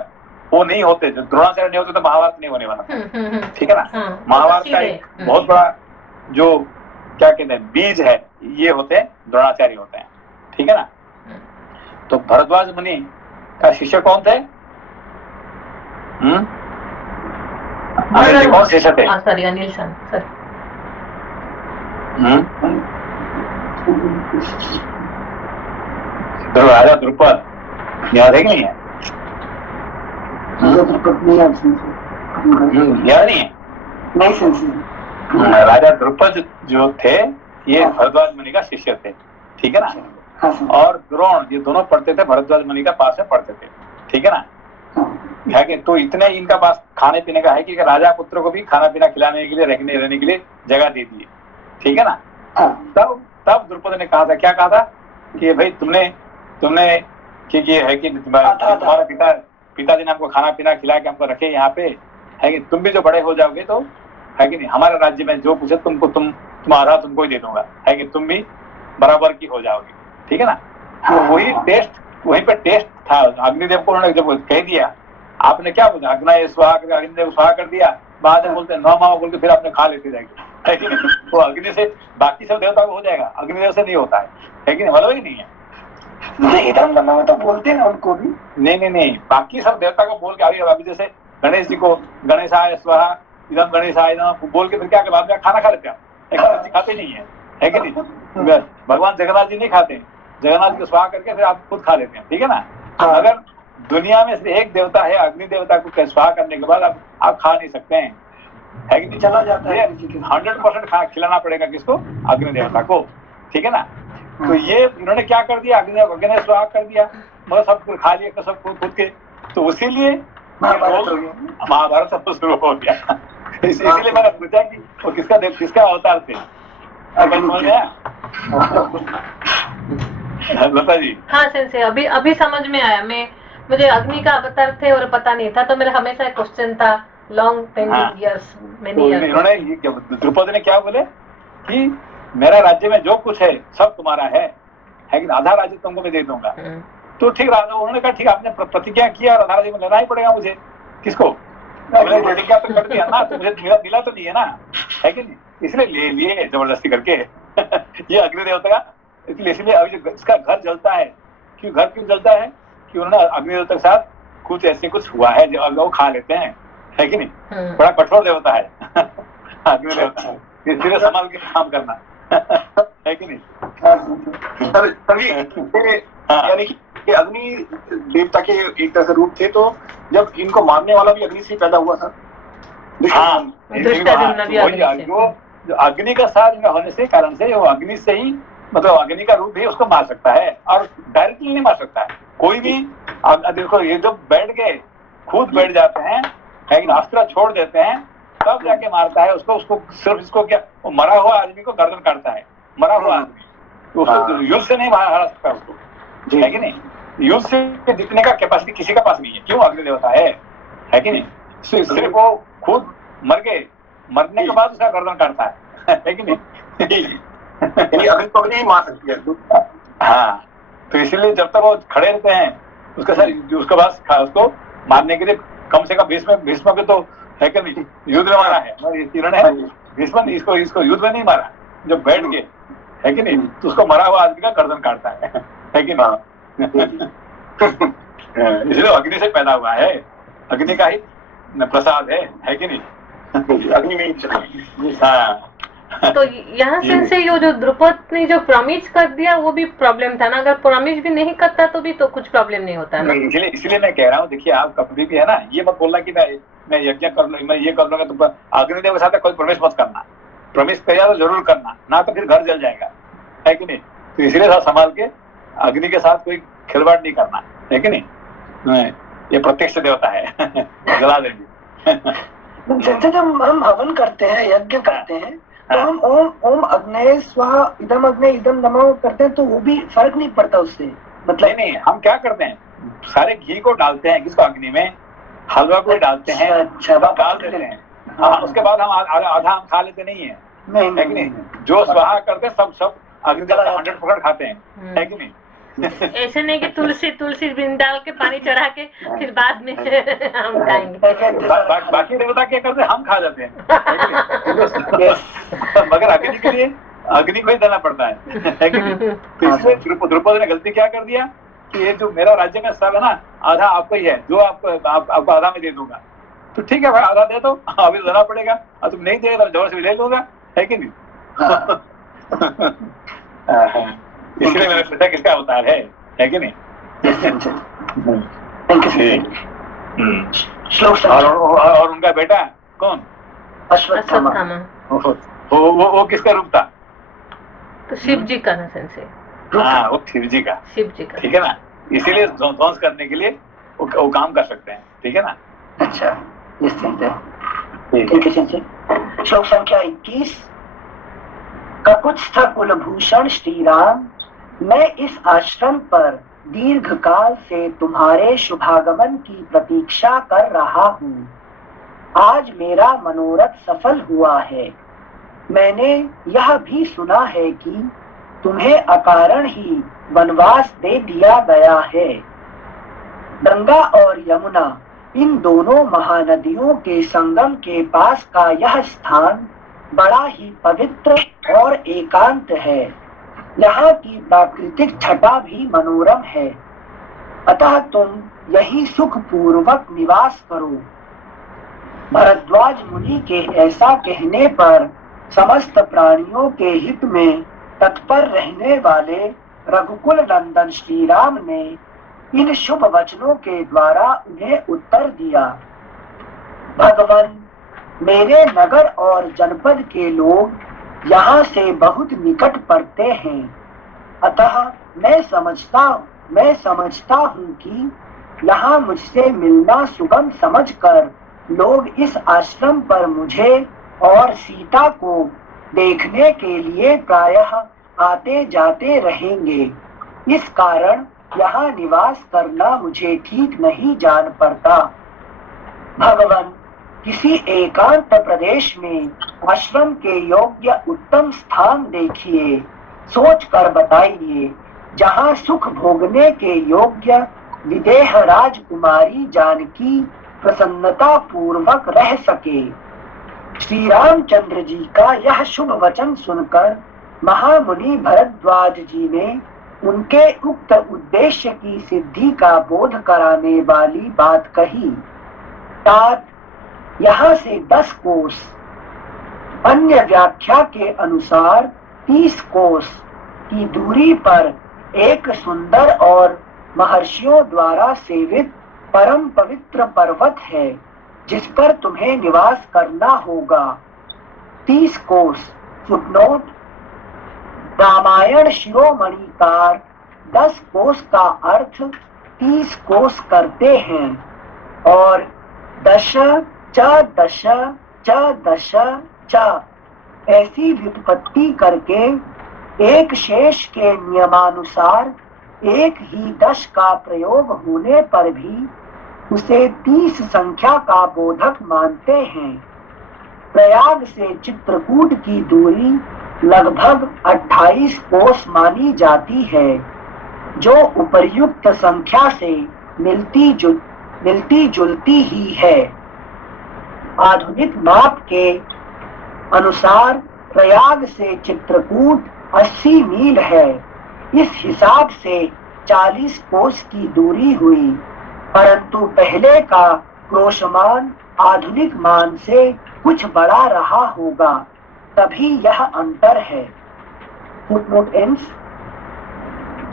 वो नहीं होते, जो द्रोणाचार्य नहीं होते तो महाभारत नहीं होने वाला, ठीक है ना। हाँ, महाभारत का सीधे, एक बहुत बड़ा जो क्या कहते हैं बीज है, ये होते हैं द्रोणाचार्य होते हैं, ठीक है ना। तो भरद्वाज मुनि का शिष्य कौन थे? अनिल जी कौन शिष्य थे? सॉरी अनिल सर, राजा द्रुपद याद है कि नहीं है? याद नहीं है? नहीं सर। राजा द्रुपद जो थे ये भरद्वाज मुनि का शिष्य थे, ठीक है ना। हाँ सर। और द्रोण ये दोनों पढ़ते थे भरद्वाज मुनि का पास में पढ़ते थे, ठीक है ना। है कि तो इतने इनका पास खाने पीने का है कि राजा पुत्र को भी खाना पीना खिलाने के लिए रहने के लिए जगह दे दी, ठीक है ना। तब द्रुपद ने कहा था, क्या कहा था कि भाई तुमने कि ये है कि तुम्हारा पिताजी ने हमको खाना पीना खिला के हमको रखे यहाँ पे, है कि तुम भी जो बड़े हो जाओगे तो है कि नहीं हमारे राज्य में जो पूछे तुम आधा तुमको ही दे दूंगा, है कि तुम भी बराबर की हो जाओगे, ठीक है ना। तो वहीं पे टेस्ट था। अग्निदेव को उन्होंने जब कह दिया, आपने क्या बोला, अग्नि स्वाहा अग्निदेव स्वाहा कर दिया, बाद में बोलते नौ मामा बोल के फिर आपने खा लेते जाएंगे, है कि नहीं। तो अग्नि से बाकी सब देवता को हो जाएगा, अग्निदेव से नहीं होता है कि नहीं, मतलब ही नहीं है। इधम दमा तो बोलते हैं उनको भी, नहीं, बाकी सब देवता को बोल के अभी जैसे गणेश जी को गणेशाय स्वाहा इदम गणेशाय नमः बोल के फिर क्या बाद में खाना खा लेते हैं, गणेश जी खाते नहीं है कि नहीं। भगवान जगन्नाथ जी नहीं खाते, जगन्नाथ जी को स्वाहा करके फिर आप खुद खा लेते हैं, ठीक है ना। अगर दुनिया में से एक देवता है अग्नि देवता को स्वाहा करने के बाद आप खा नहीं सकते हैं, है कि नहीं। चला जाता है 100% खिलाना पड़ेगा किसको, अग्नि देवता को, ठीक है ना। तो ये इन्होंने क्या कर दिया, अग्नि स्वाहा कर दिया, मतलब सब कुछ खा लिया सब खुद के, तो इसीलिए महाभारत शुरू हो गया। इसीलिए मैंने पूछा कि वो किसका अवतार थे, समझ में आया लता जी? हाँ सेंसे, अभी समझ में आया। मुझे अग्नि का अवतार थे और पता नहीं था, तो मेरा हमेशा क्वेश्चन था लॉन्ग 10 इयर्स मेनी इयर्स। इन्होंने द्रुपद ने क्या बोले कि मेरा राज्य में जो कुछ है सब तुम्हारा है कि आधा राज्य तुमको मैं दे दूंगा। तो ठीक राजा, उन्होंने कहा ठीक आपने प्रतिज्ञा किया और आधा राज्य में लेना ही पड़ेगा मुझे, किसको प्रतिज्ञा तो कर दिया ना, तो मुझे मिला तो नहीं है ना, है कि नहीं, इसलिए ले लिए जबरदस्ती करके। ये अग्नि देवता का इसलिए अभी जो इसका घर जलता है, घर क्यों जलता है कि उन्होंने अग्नि देवता के साथ कुछ ऐसे कुछ हुआ है जो वो खा लेते हैं, है कि नहीं। बड़ा कठोर देवता है अग्नि देवता, इसलिए संभाल के काम करना, है कि नहीं। यानी कि अग्नि देवता के एक तरह से रूप थे, तो जब इनको मारने वाला भी अग्नि से पैदा हुआ था। जो अग्नि का साथ होने से कारण से वो अग्नि से ही, मतलब अग्नि का रूप भी उसको मार सकता है और डायरेक्टली नहीं मार सकता है कोई भी। देखो ये जो बैठ गए खुद बैठ जाते हैं, लेकिन अस्त्र छोड़ देते हैं तब जाके मारता है उसको सिर्फ इसको क्या, वो मरा हुआ आदमी को गर्दन काटता है, मरा हुआ आदमी, तो उसको युद्ध से नहीं हरा सकता उसको, है कि नहीं। युद्ध से जीतने का कैपेसिटी किसी का पास नहीं है, क्यों, अग्नि देवता है कि नहीं। सिर्फ वो खुद मर गए, मरने के बाद उसका गर्दन काटता है कि नहीं। अग्नि को नहीं मार सकती है। हाँ, तो इसीलिए जब तक वो खड़े रहते हैं उसके साथ उसके बाद उसको मारने के लिए कम से कम भीष्म के तो है कि नहीं युद्ध में मारा है, भीष्म ने इसको युद्ध में नहीं मारा, जब बैठ गए, है कि नहीं, तो उसको मरा हुआ आदमी का गर्दन काटता है कि नहीं। इसलिए अग्नि से पैदा हुआ है, अग्नि का ही प्रसाद है कि नहीं, अग्नि में ही। हाँ, तो यहाँ से ये जो द्रुपद ने जो प्रॉमिस कर दिया वो भी प्रॉब्लम था ना, अगर प्रॉमिस भी नहीं करता तो भी तो कुछ प्रॉब्लम नहीं होता ना। इसलिए मैं कह रहा हूँ, देखिए आप कभी भी है ना, ये मत बोलना कि मैं यज्ञ कर लूँ, मैं ये कर लूंगा, तो अग्निदेव के साथ कोई प्रॉमिस मत करना, प्रॉमिस किया तो जरूर करना, ना तो फिर घर जल जाएगा, है कि नहीं। तो इसलिए साथ संभाल के अग्नि के साथ कोई खिलवाड़ नहीं करना, है कि नहीं, ये प्रत्यक्ष देवता है, जला देंगे। जैसे जब हम हवन करते हैं, यज्ञ करते हैं, तो हम ओम अग्ने स्वाहा इदम अग्ने इदम नमः करते हैं, तो वो भी फर्क नहीं पड़ता उससे, मतलब नहीं, हम क्या करते हैं, सारे घी को डालते हैं किसको, अग्नि में, हलवा को डालते हैं, अच्छा डाल देते हैं। हाँ, उसके बाद हम आधा हम खा लेते नहीं है, है कि नहीं। जो स्वाहा करते हैं सब अग्नि देवता 100% खाते हैं, है कि नहीं। ऐसे नहीं कि तुलसी तुलसी बिन डाल के पानी चढ़ा के फिर बाद में हम खाएंगे। बाकी देवता क्या करते हैं, हम खा जाते हैं, मगर अग्नि के लिए अग्नि को ही देना पड़ता है कि नहीं? तो इसलिए द्रुपद ने गलती क्या कर दिया कि ये जो मेरा राज्य में सब है ना, आधा आपको ही है, जो आपको आधा में दे दूंगा। तो ठीक है भाई, आधा दे दो, अभी देना पड़ेगा, और तुम नहीं देगा तो जोर से ले लूंगा, है कि नहीं? इसलिए मैंने पूछा किसका अवतार है कि नहीं? और उनका बेटा कौन? अश्वत्थामा। वो किसका रूप था? तो शिव जी का ना सेंसे। हाँ, वो शिव जी का, ठीक है ना? इसीलिए ध्वंस करने के लिए वो काम कर सकते हैं, ठीक है ना? अच्छा, ठीक है संजय। श्लोक संख्या 21। ककुत्स्थ कुलभूषण श्री राम, मैं इस आश्रम पर दीर्घ काल से तुम्हारे शुभागमन की प्रतीक्षा कर रहा हूँ। आज मेरा मनोरथ सफल हुआ है। मैंने यह भी सुना है कि तुम्हें अकारण ही वनवास दे दिया गया है। गंगा और यमुना, इन दोनों महानदियों के संगम के पास का यह स्थान बड़ा ही पवित्र और एकांत है। यहाँ की प्राकृतिक छटा भी मनोरम है, अतः तुम यही सुख पूर्वक निवास करो। भरद्वाज मुनि के ऐसा कहने पर समस्त प्राणियों के हित में तत्पर रहने वाले रघुकुल नंदन श्री राम ने इन शुभ वचनों के द्वारा उन्हें उत्तर दिया। भगवान, मेरे नगर और जनपद के लोग यहाँ से बहुत निकट पड़ते हैं, अतः मैं समझता हूँ कि यहाँ मुझसे मिलना सुगम समझकर लोग इस आश्रम पर मुझे और सीता को देखने के लिए प्रायः आते जाते रहेंगे। इस कारण यहाँ निवास करना मुझे ठीक नहीं जान पड़ता। भगवान, किसी एकांत प्रदेश में आश्रम के योग्य उत्तम स्थान देखिए, सोच कर बताइए, जहाँ सुख भोगने के योग्य विदेह राजकुमारी जानकी प्रसन्नता पूर्वक रह सके। श्री रामचंद्र जी का यह शुभ वचन सुनकर महामुनि भरद्वाज जी ने उनके उक्त उद्देश्य की सिद्धि का बोध कराने वाली बात कही। तात यहाँ से 10 कोस, अन्य व्याख्या के अनुसार 30 कोस की दूरी पर एक सुंदर और महर्षियों द्वारा सेवित परम पवित्र पर्वत है, जिस पर तुम्हें निवास करना होगा। 30 कोस। फुटनोट: रामायण शिरोमणिकार 10 कोस का अर्थ 30 कोस करते हैं और दश च दश च दश च ऐसी व्युत्पत्ति करके एक शेष के नियमानुसार एक ही 10 का प्रयोग होने पर भी उसे 30 संख्या का बोधक मानते हैं। प्रयाग से चित्रकूट की दूरी लगभग 28 कोस मानी जाती है, जो उपर्युक्त संख्या से मिलती जुलती ही है। आधुनिक माप के अनुसार प्रयाग से चित्रकूट 80 मील है। इस हिसाब से 40 कोस की दूरी हुई, परंतु पहले का क्रोशमान आधुनिक मान से कुछ बड़ा रहा होगा, तभी यह अंतर है। Footnote ends.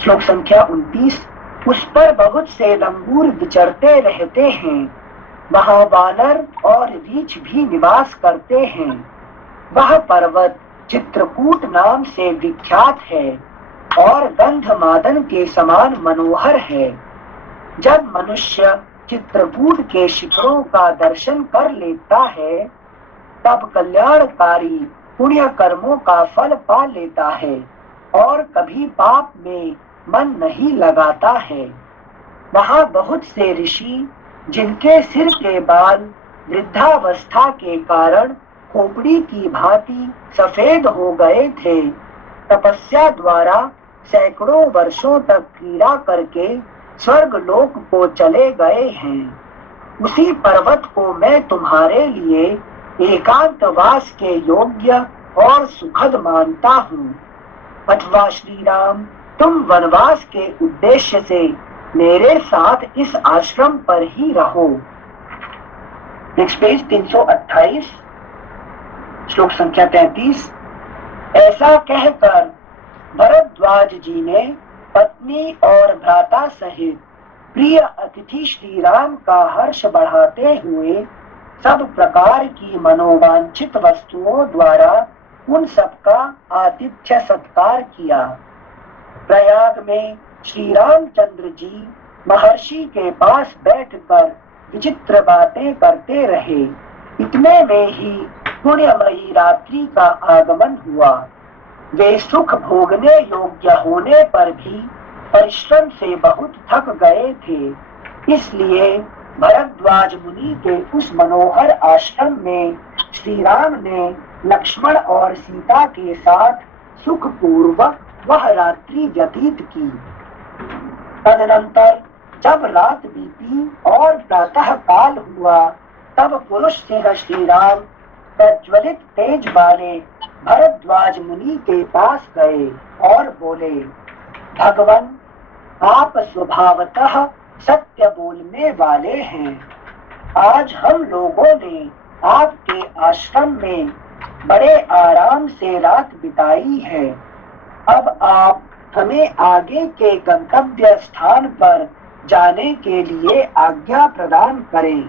श्लोक संख्या 29। उस पर बहुत से लंगूर विचरते रहते हैं, वहाँ वानर और रीछ भी निवास करते हैं। वह पर्वत चित्रकूट नाम से विख्यात है और गंधमादन के समान मनोहर है। जब मनुष्य चित्रकूट के शिखरों का दर्शन कर लेता है, तब कल्याणकारी पुण्य कर्मों का फल पा लेता है और कभी पाप में मन नहीं लगाता है। वहाँ बहुत से ऋषि, जिनके सिर के बाल वृद्धावस्था के कारण खोपड़ी की भांति सफेद हो गए थे, तपस्या द्वारा सैकड़ों वर्षों तक क्रीड़ा करके स्वर्ग लोक को चले गए हैं। उसी पर्वत को मैं तुम्हारे लिए एकांतवास के योग्य और सुखद मानता हूँ। अथवा श्री राम, तुम वनवास के उद्देश्य से मेरे साथ इस आश्रम पर ही रहो। नेक्स्ट पेज 328, श्लोक संख्या 33। ऐसा कहकर भरद्वाज जी ने पत्नी और भ्राता सहित प्रिय अतिथि श्री राम का हर्ष बढ़ाते हुए सब प्रकार की मनोवांछित वस्तुओं द्वारा उन सबका आतिथ्य सत्कार किया। प्रयाग में श्री रामचंद्र जी महर्षि के पास बैठकर विचित्र बातें करते रहे। इतने में ही पुण्यमयी रात्रि का आगमन हुआ। वे सुख भोगने योग्य होने पर भी परिश्रम से बहुत थक गए थे। इसलिए भरद्वाज मुनि के उस मनोहर आश्रम में श्री राम ने लक्ष्मण और सीता के साथ सुखपूर्वक वह रात्रि व्यतीत की। तदनंतर जब रात बीती और प्रातः काल हुआ, तब पुरुष सिंह श्री राम प्रज्वलित तेज वाले भरद्वाज मुनि के पास गए और बोले, भगवान, आप स्वभावतः सत्य बोलने वाले हैं। आज हम लोगों ने आपके आश्रम में बड़े आराम से रात बिताई है। अब आप हमें आगे के गंतव्य स्थान पर जाने के लिए आज्ञा प्रदान करें।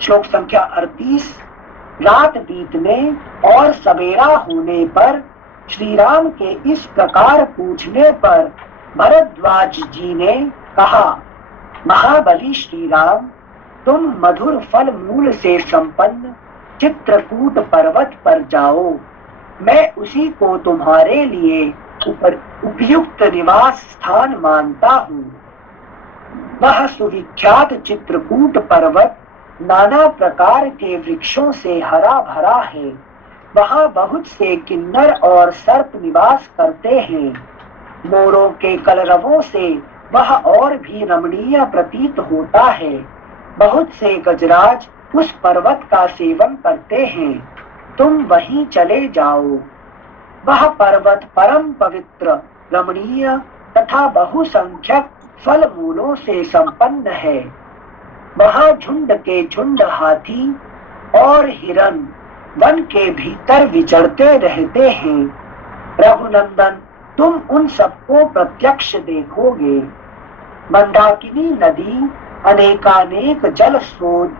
श्लोक संख्या 38। रात बीतने और सवेरा होने पर श्री राम के इस प्रकार पूछने पर भरद्वाज जी ने कहा, महाबली श्री राम, तुम मधुर फल मूल से संपन्न चित्रकूट पर्वत पर जाओ। मैं उसी को तुम्हारे लिए उपयुक्त निवास स्थान मानता हूँ। वह सुविख्यात चित्रकूट पर्वत नाना प्रकार के वृक्षों से हरा भरा है। वहाँ बहुत से किन्नर और सर्प निवास करते हैं। मोरों के कलरवों से वह और भी रमणीय प्रतीत होता है। बहुत से गजराज उस पर्वत का सेवन करते हैं। तुम वहीं चले जाओ। वह पर्वत परम पवित्र, रमणीय तथा बहुसंख्यक फल मूलों से संपन्न है। वहाँ झुंड के झुंड हाथी और हिरन वन के भीतर विचरते रहते हैं। रघुनंदन, तुम उन सबको प्रत्यक्ष देखोगे। मंदाकिनी नदी, अनेकानेक जल स्रोत,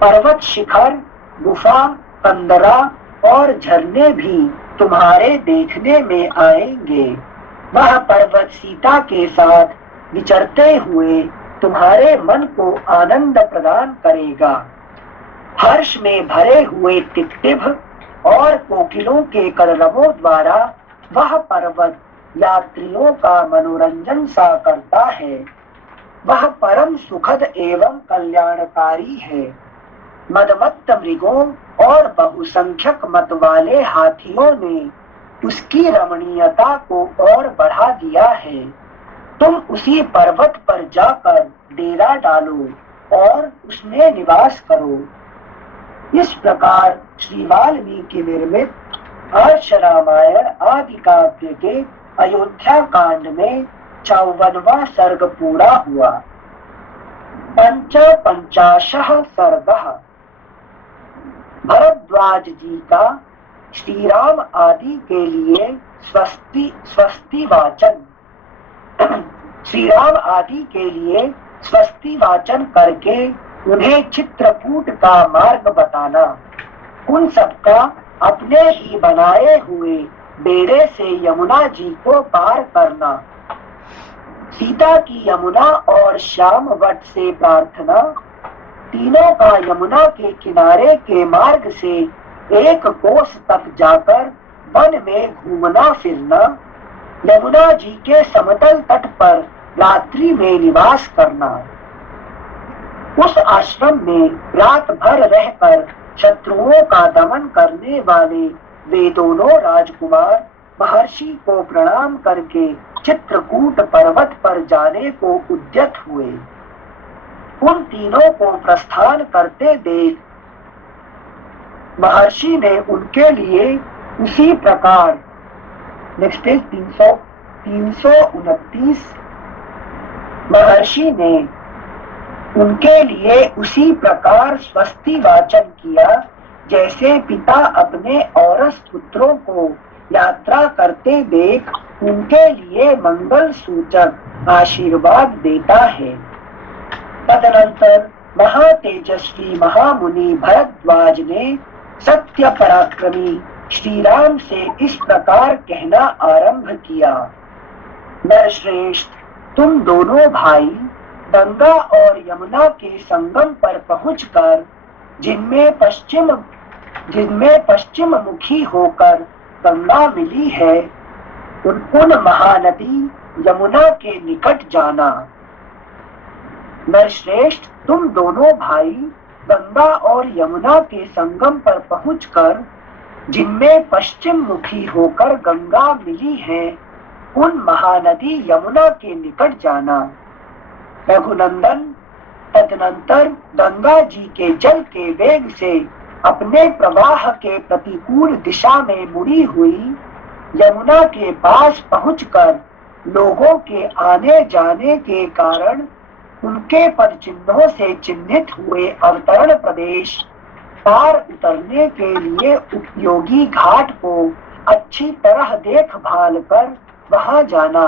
पर्वत शिखर, गुफा, कंदरा और झरने भी तुम्हारे देखने में आएंगे। वह पर्वत सीता के साथ विचरते हुए तुम्हारे मन को आनंद प्रदान करेगा। हर्ष में भरे हुए टिटटिभ और कोकिलों के कलरवों द्वारा वह पर्वत यात्रियों का मनोरंजन सा करता है। वह परम सुखद एवं कल्याणकारी है। मदमत्त मृगों और बहुसंख्यक मत वाले हाथियों ने उसकी रमणीयता को और बढ़ा दिया है। तुम उसी पर्वत पर जाकर डेरा डालो और उसमें निवास करो। इस प्रकार श्री वाल्मीकि निर्मित हर्ष रामायण आदि काव्य के अयोध्या कांड में 54वां सर्ग पूरा हुआ। 55 सर्गः। भरद्वाज जी का श्री राम आदि के लिए स्वस्ति वाचन। श्री राम आदि के लिए स्वस्ति वाचन करके उन्हें चित्रकूट का मार्ग बताना। उन सबका अपने ही बनाए हुए डेरे से यमुना जी को पार करना। सीता की यमुना और श्याम वट से प्रार्थना। तीनों का यमुना के किनारे के मार्ग से 1 कोस तक जाकर वन में घूमना फिरना। यमुना जी के समतल तट पर रात्रि में निवास करना। उस आश्रम में रात भर रहकर शत्रुओं का दमन करने वाले वे दोनों राजकुमार महर्षि को प्रणाम करके चित्रकूट पर्वत पर जाने को उद्यत हुए। उन तीनों को प्रस्थान करते देख महर्षि ने उनके लिए उसी प्रकार नेक्स्ट पेज 329 महर्षि ने उनके लिए उसी प्रकार स्वस्ति वाचन किया जैसे पिता अपने औरस पुत्रों को यात्रा करते देख उनके लिए मंगल सूचक आशीर्वाद देता है। तदनंतर महातेजस्वी महामुनि भरद्वाज ने सत्य पराक्रमी श्री राम से इस प्रकार कहना आरंभ किया। नरश्रेष्ठ, तुम दोनों भाई गंगा और यमुना के संगम पर पहुंचकर जिनमें पश्चिम मुखी होकर गंगा मिली है उन महानदी यमुना के निकट जाना। नरश्रेष्ठ, तुम दोनों भाई गंगा और यमुना के संगम पर पहुंचकर जिनमें पश्चिम मुखी होकर गंगा मिली है उन महानदी यमुना के निकट जाना। रघुनंदन, तदनंतर गंगा जी के जल के वेग से अपने प्रवाह के प्रतिकूल दिशा में मुड़ी हुई यमुना के पास पहुंचकर लोगों के आने जाने के कारण उनके पद चिन्हों से चिन्हित हुए अवतरण प्रदेश पार उतरने के लिए उपयोगी घाट को अच्छी तरह देखभाल कर वहां जाना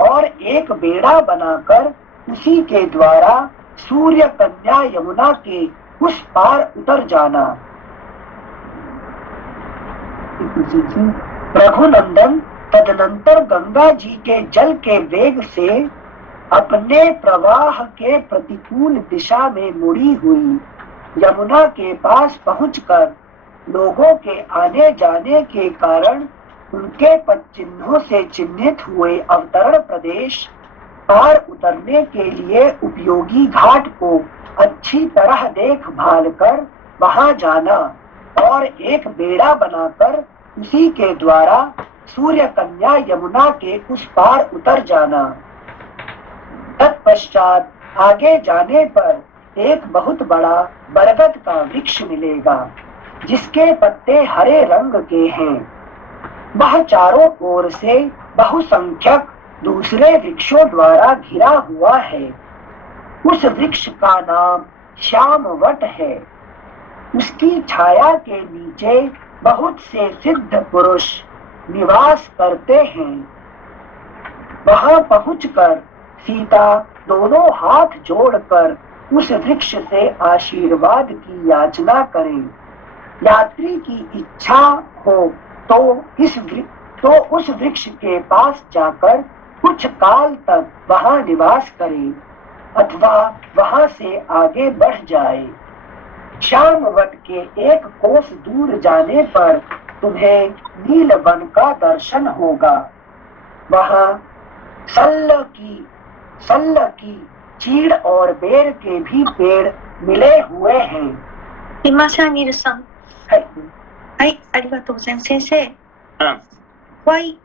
और एक बेड़ा बनाकर उसी के द्वारा सूर्य कन्या यमुना के उस पार उतर जाना। रघुनंदन, तदनंतर गंगा जी के जल के वेग से अपने प्रवाह के प्रतिकूल दिशा में मुड़ी हुई यमुना के पास पहुंचकर लोगों के आने जाने के कारण उनके पद चिन्हों से चिन्हित हुए अवतरण प्रदेश पार उतरने के लिए उपयोगी घाट को अच्छी तरह देखभाल कर वहां जाना और एक बेड़ा बनाकर उसी के द्वारा सूर्य कन्या यमुना के उस पार उतर जाना। तत्पश्चात आगे जाने पर एक बहुत बड़ा बरगद का वृक्ष मिलेगा जिसके पत्ते हरे रंग के हैं। वह चारों ओर से बहुसंख्यक दूसरे वृक्षों द्वारा घिरा हुआ है। उस वृक्ष का नाम श्यामवट है। उसकी छाया के नीचे बहुत से सिद्ध पुरुष निवास करते हैं। वहां पहुंचकर सीता दोनों हाथ जोड़कर उस वृक्ष से आशीर्वाद की याचना करें। यात्री की इच्छा हो तो उस वृक्ष के पास जाकर कुछ काल तक वहां निवास करें अथवा वहां से आगे बढ़ जाए। श्यामवट के एक कोस दूर जाने पर तुम्हें नीलवन का दर्शन होगा। वहां सल्ल की चीड़ और बेर के भी पेड़ मिले हुए हैं। すいません、ニルさん。はい。はい、ありがとうございます。先生。हाँ, Why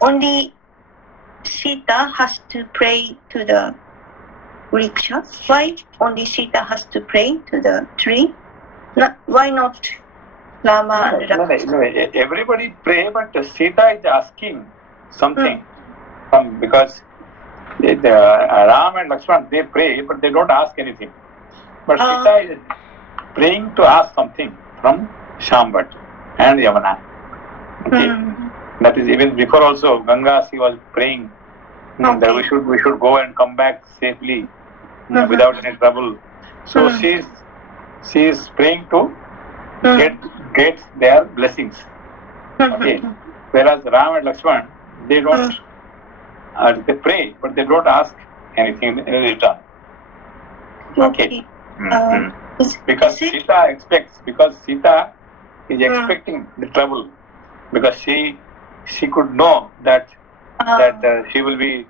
only Sita has to pray to the Vriksha? Why only Sita has to pray to the tree? Why not Rama and Rama? no, everybody pray, but Sita is asking something because Ram and Lakshman they pray, but they don't ask anything. But Sita is praying to ask something from Shambhat and Yamuna. Okay. That is even before also Ganga she was praying that we should go and come back safely without any trouble. So she is praying to get their blessings. Okay. Whereas Ram and Lakshman they don't they pray but they don't ask anything in return. Okay. Because Sita expects Sita is expecting the trouble because she could know that she will be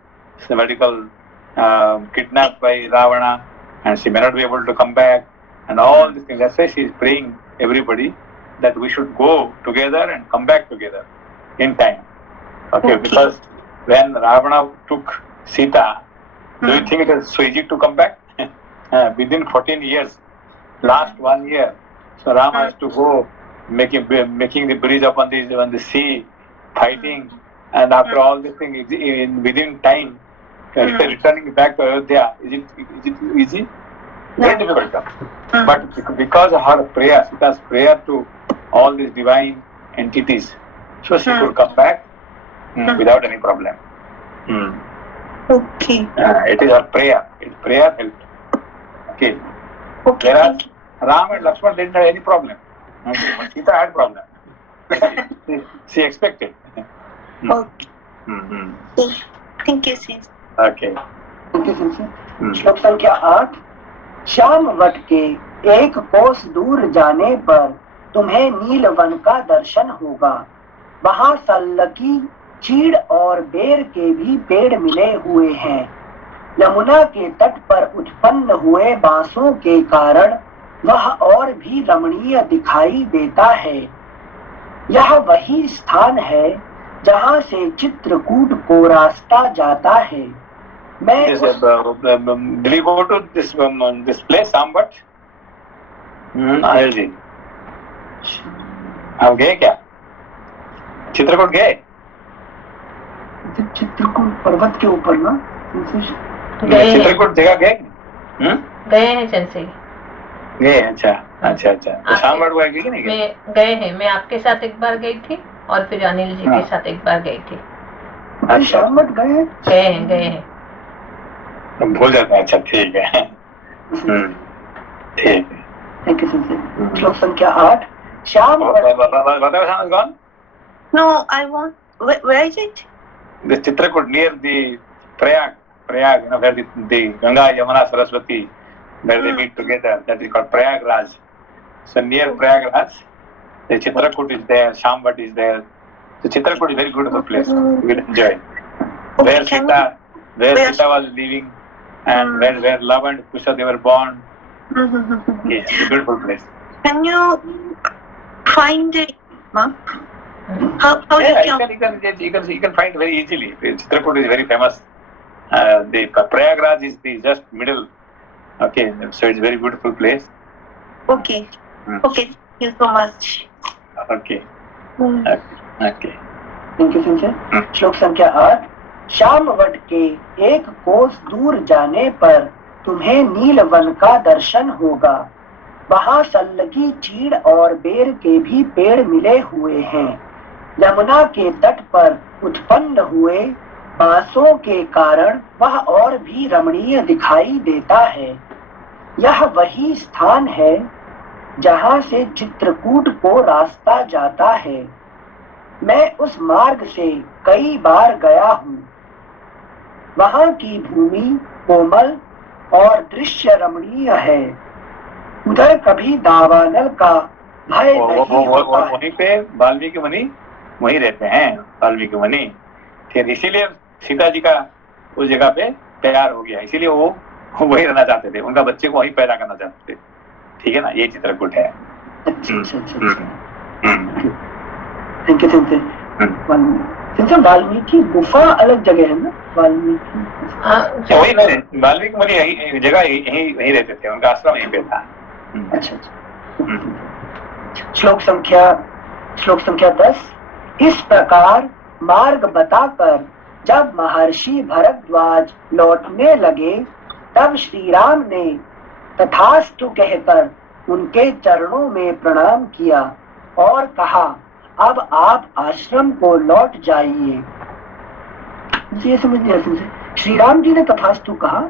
kidnapped by Ravana and she may not be able to come back and all these things. That's why she is praying everybody that we should go together and come back together in time. Okay, Okay. because when Ravana took Sita, do you Hmm. think it is so easy to come back? Within 14 years, last 1 year, so Ram has to go making the bridge upon the sea, fighting, and after all this thing, within time, returning back to Ayodhya, is it easy? Very No. difficult. But because of her prayer, Sita's prayer to all these divine entities, so she could come back without any problem. Okay. It is her prayer. Prayer helped. Okay. Okay. Whereas Thank you. Ram and Lakshman didn't have any problem. Okay. But Sita had problem. she expected. Okay. Mm-hmm. Thank you, sis. Okay. श्लोक संख्या 8। श्याम वट के एक कोस दूर जाने पर तुम्हें नीलवन का दर्शन होगा। वहां सल्लकी, चीड़ और बेर के भी पेड़ मिले हुए हैं। यमुना के तट पर उत्पन्न हुए बांसों के कारण वह और भी रमणीय दिखाई देता है। यह वही स्थान है जहां से चित्रकूट को रास्ता जाता है। मैं Did you go to this place, Sambat? जी आप गए क्या? चित्रकूट गए? चित्रकूट पर्वत के ऊपर ना चित्रकूट जगह गए? गए हैं सेंसी। गए? अच्छा अच्छा अच्छा। तो शामबट गए कि नहीं गए? मैं गए हैं, मैं आपके साथ एक बार गई थी और फिर अनिल जी के साथ एक बार गई थी। शामबट गए हैं। भूल जाता है। अच्छा ठीक है। ठीक है। Thank you sir. श्लोक संख्या 8। Shyam gone? No, I want. Where is it? This Chitrakoot near the Prayag, you know, where the Ganga, Yamuna, Saraswati, where they meet together. That is called Prayagraj. So near Prayagraj, the Chitrakoot is there, Shambhat is there. The Chitrakoot is a very beautiful place. You will enjoy. Where Sita was living, and where Love and Kusha they were born. Yeah, it's a beautiful place. Can you find the map? How Yeah, you can find very easily. Chitrakoot is very famous. The Prayagraj is the just middle. Okay, so it's a very beautiful place. Okay. Okay. Thank you so much. Okay. Okay. Thank you Sanjay. श्लोक संख्या 8। श्यामवट के एक कोस दूर जाने पर तुम्हें नीलवन का दर्शन होगा। वहां सल्लकी, चीड़ और बेर के भी पेड़ मिले हुए हैं। यमुना के तट पर उत्पन्न हुए बांसों के कारण वह और भी रमणीय दिखाई देता है। यह वही स्थान है जहां से चित्रकूट को रास्ता जाता है। मैं उस मार्ग से कई बार गया हूँ। वहां की भूमि कोमल और दृश्य रमणीय है। उधर कभी दावानल का भय नहीं होता। वहीं पे वाल्मीकि मुनि वहीं रहते हैं। वाल्मीकि मुनि फिर इसीलिए सीता जी का उस जगह पे प्यार हो गया, इसीलिए वो वहीं रहना चाहते थे। उनका बच्चे को वहीं पैदा करना चाहते थे। ठीक है ना, ये चित्रकूट है। Thank you Sanjay. वाल्मीकि गुफा अलग जगह है ना? वाल्मीकि वही नहीं, वाल्मीकि मुनि यही जगह यहीं रहते थे। उनका आश्रम यहीं पे था। अच्छा। श्लोक संख्या 10। इस प्रकार मार्ग बताकर जब महर्षि भरद्वाज लौटने लगे, तब श्री राम ने तथास्तु कहकर उनके चरणों में प्रणाम किया और कहा, अब आप आश्रम को लौट जाइए। ये समझिए, श्री राम जी ने तथास्तु कहा।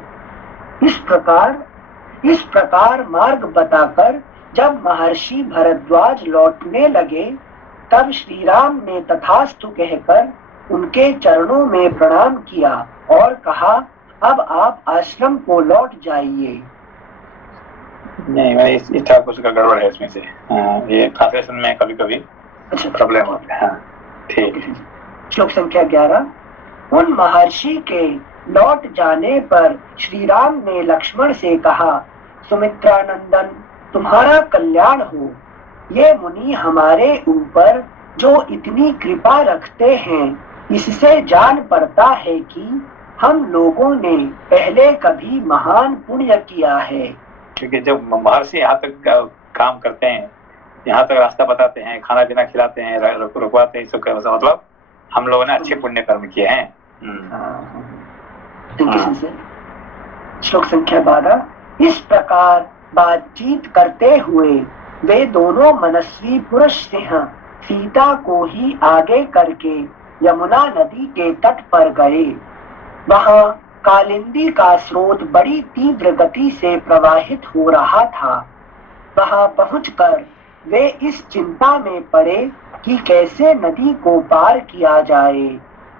इस प्रकार मार्ग बताकर जब महर्षि भरद्वाज लौटने लगे, तब श्री राम ने तथास्तु कहकर उनके चरणों में प्रणाम किया और कहा, अब आप आश्रम को लौट जाइए। नहीं, मैं इस तरह कुछ का गड़बड़ है इसमें से। ये ट्रांसलेशन में कभी कभी प्रॉब्लम होता है। ठीक है। श्लोक संख्या 11। उन महर्षि के लौट जाने पर श्री राम ने लक्ष्मण से कहा, सुमित्रानंदन, तुम्हारा कल्याण हो। ये मुनि हमारे ऊपर जो इतनी कृपा रखते हैं, इससे जान पड़ता है कि हम लोगों ने पहले कभी महान पुण्य किया है। क्योंकि जब महर्षि यहाँ तक काम करते हैं, यहाँ तक रास्ता बताते हैं, खाना पीना खिलाते हैं, रुकवाते हैं, सब का मतलब हम लोगों ने अच्छे पुण्य कर्म किए हैं। श्लोक संख्या 12। इस प्रकार बातचीत करते हुए वे दोनों मनस्वी पुरुष सिंह सीता को ही आगे करके यमुना नदी के तट पर गए। वहां कालिंदी का स्रोत बड़ी तीव्र गति से प्रवाहित हो रहा था। वहां पहुंचकर वे इस चिंता में पड़े कि कैसे नदी को पार किया जाए,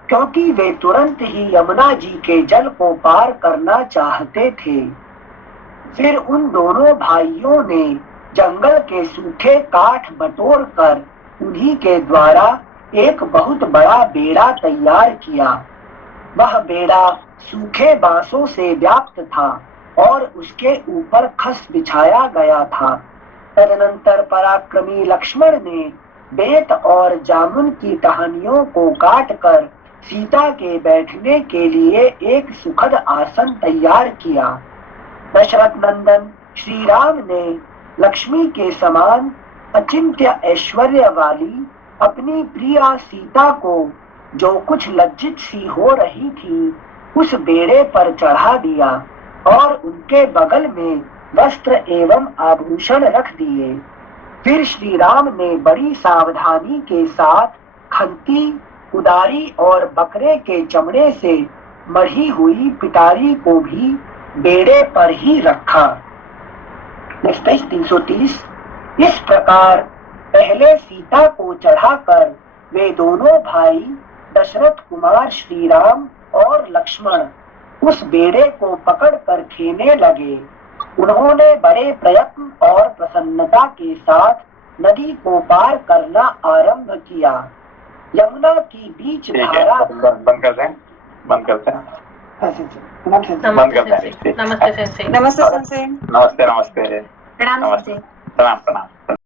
क्योंकि वे तुरंत ही यमुना जी के जल को पार करना चाहते थे। फिर उन दोनों भाइयों ने जंगल के सूखे काठ बटोर कर उन्हीं के द्वारा एक बहुत बड़ा बेड़ा तैयार किया। वह बेड़ा सूखे बांसों से व्याप्त था और उसके ऊपर खस बिछाया गया था। तदनंतर पराक्रमी लक्ष्मण ने बेत और जामुन की टहनियों को काटकर सीता के बैठने के लिए एक सुखद आसन तैयार किया। दशरथ नंदन श्री राम ने लक्ष्मी के समान अचिंत्य ऐश्वर्य वाली अपनी प्रिया सीता को जो कुछ लज्जित सी हो रही थी उस बेड़े पर चढ़ा दिया और उनके बगल में वस्त्र एवं आभूषण रख दिए। फिर श्री राम ने बड़ी सावधानी के साथ खंती, कुदारी और बकरे के चमड़े से मढ़ी हुई पिटारी को भी बेड़े पर ही रखा। 330। इस प्रकार पहले सीता को चढ़ाकर वे दोनों भाई दशरथ कुमार श्री राम और लक्ष्मण उस बेड़े को पकड़कर खेने लगे। उन्होंने बड़े प्रयत्न और प्रसन्नता के साथ नदी को पार करना आरंभ किया। यमुना की बीच धारा बंद करते हैं। नमस्ते सेंसे। नमस्ते संसे। नमस्ते नमस्ते प्रणाम नमस्ते। प्रणाम प्रणाम।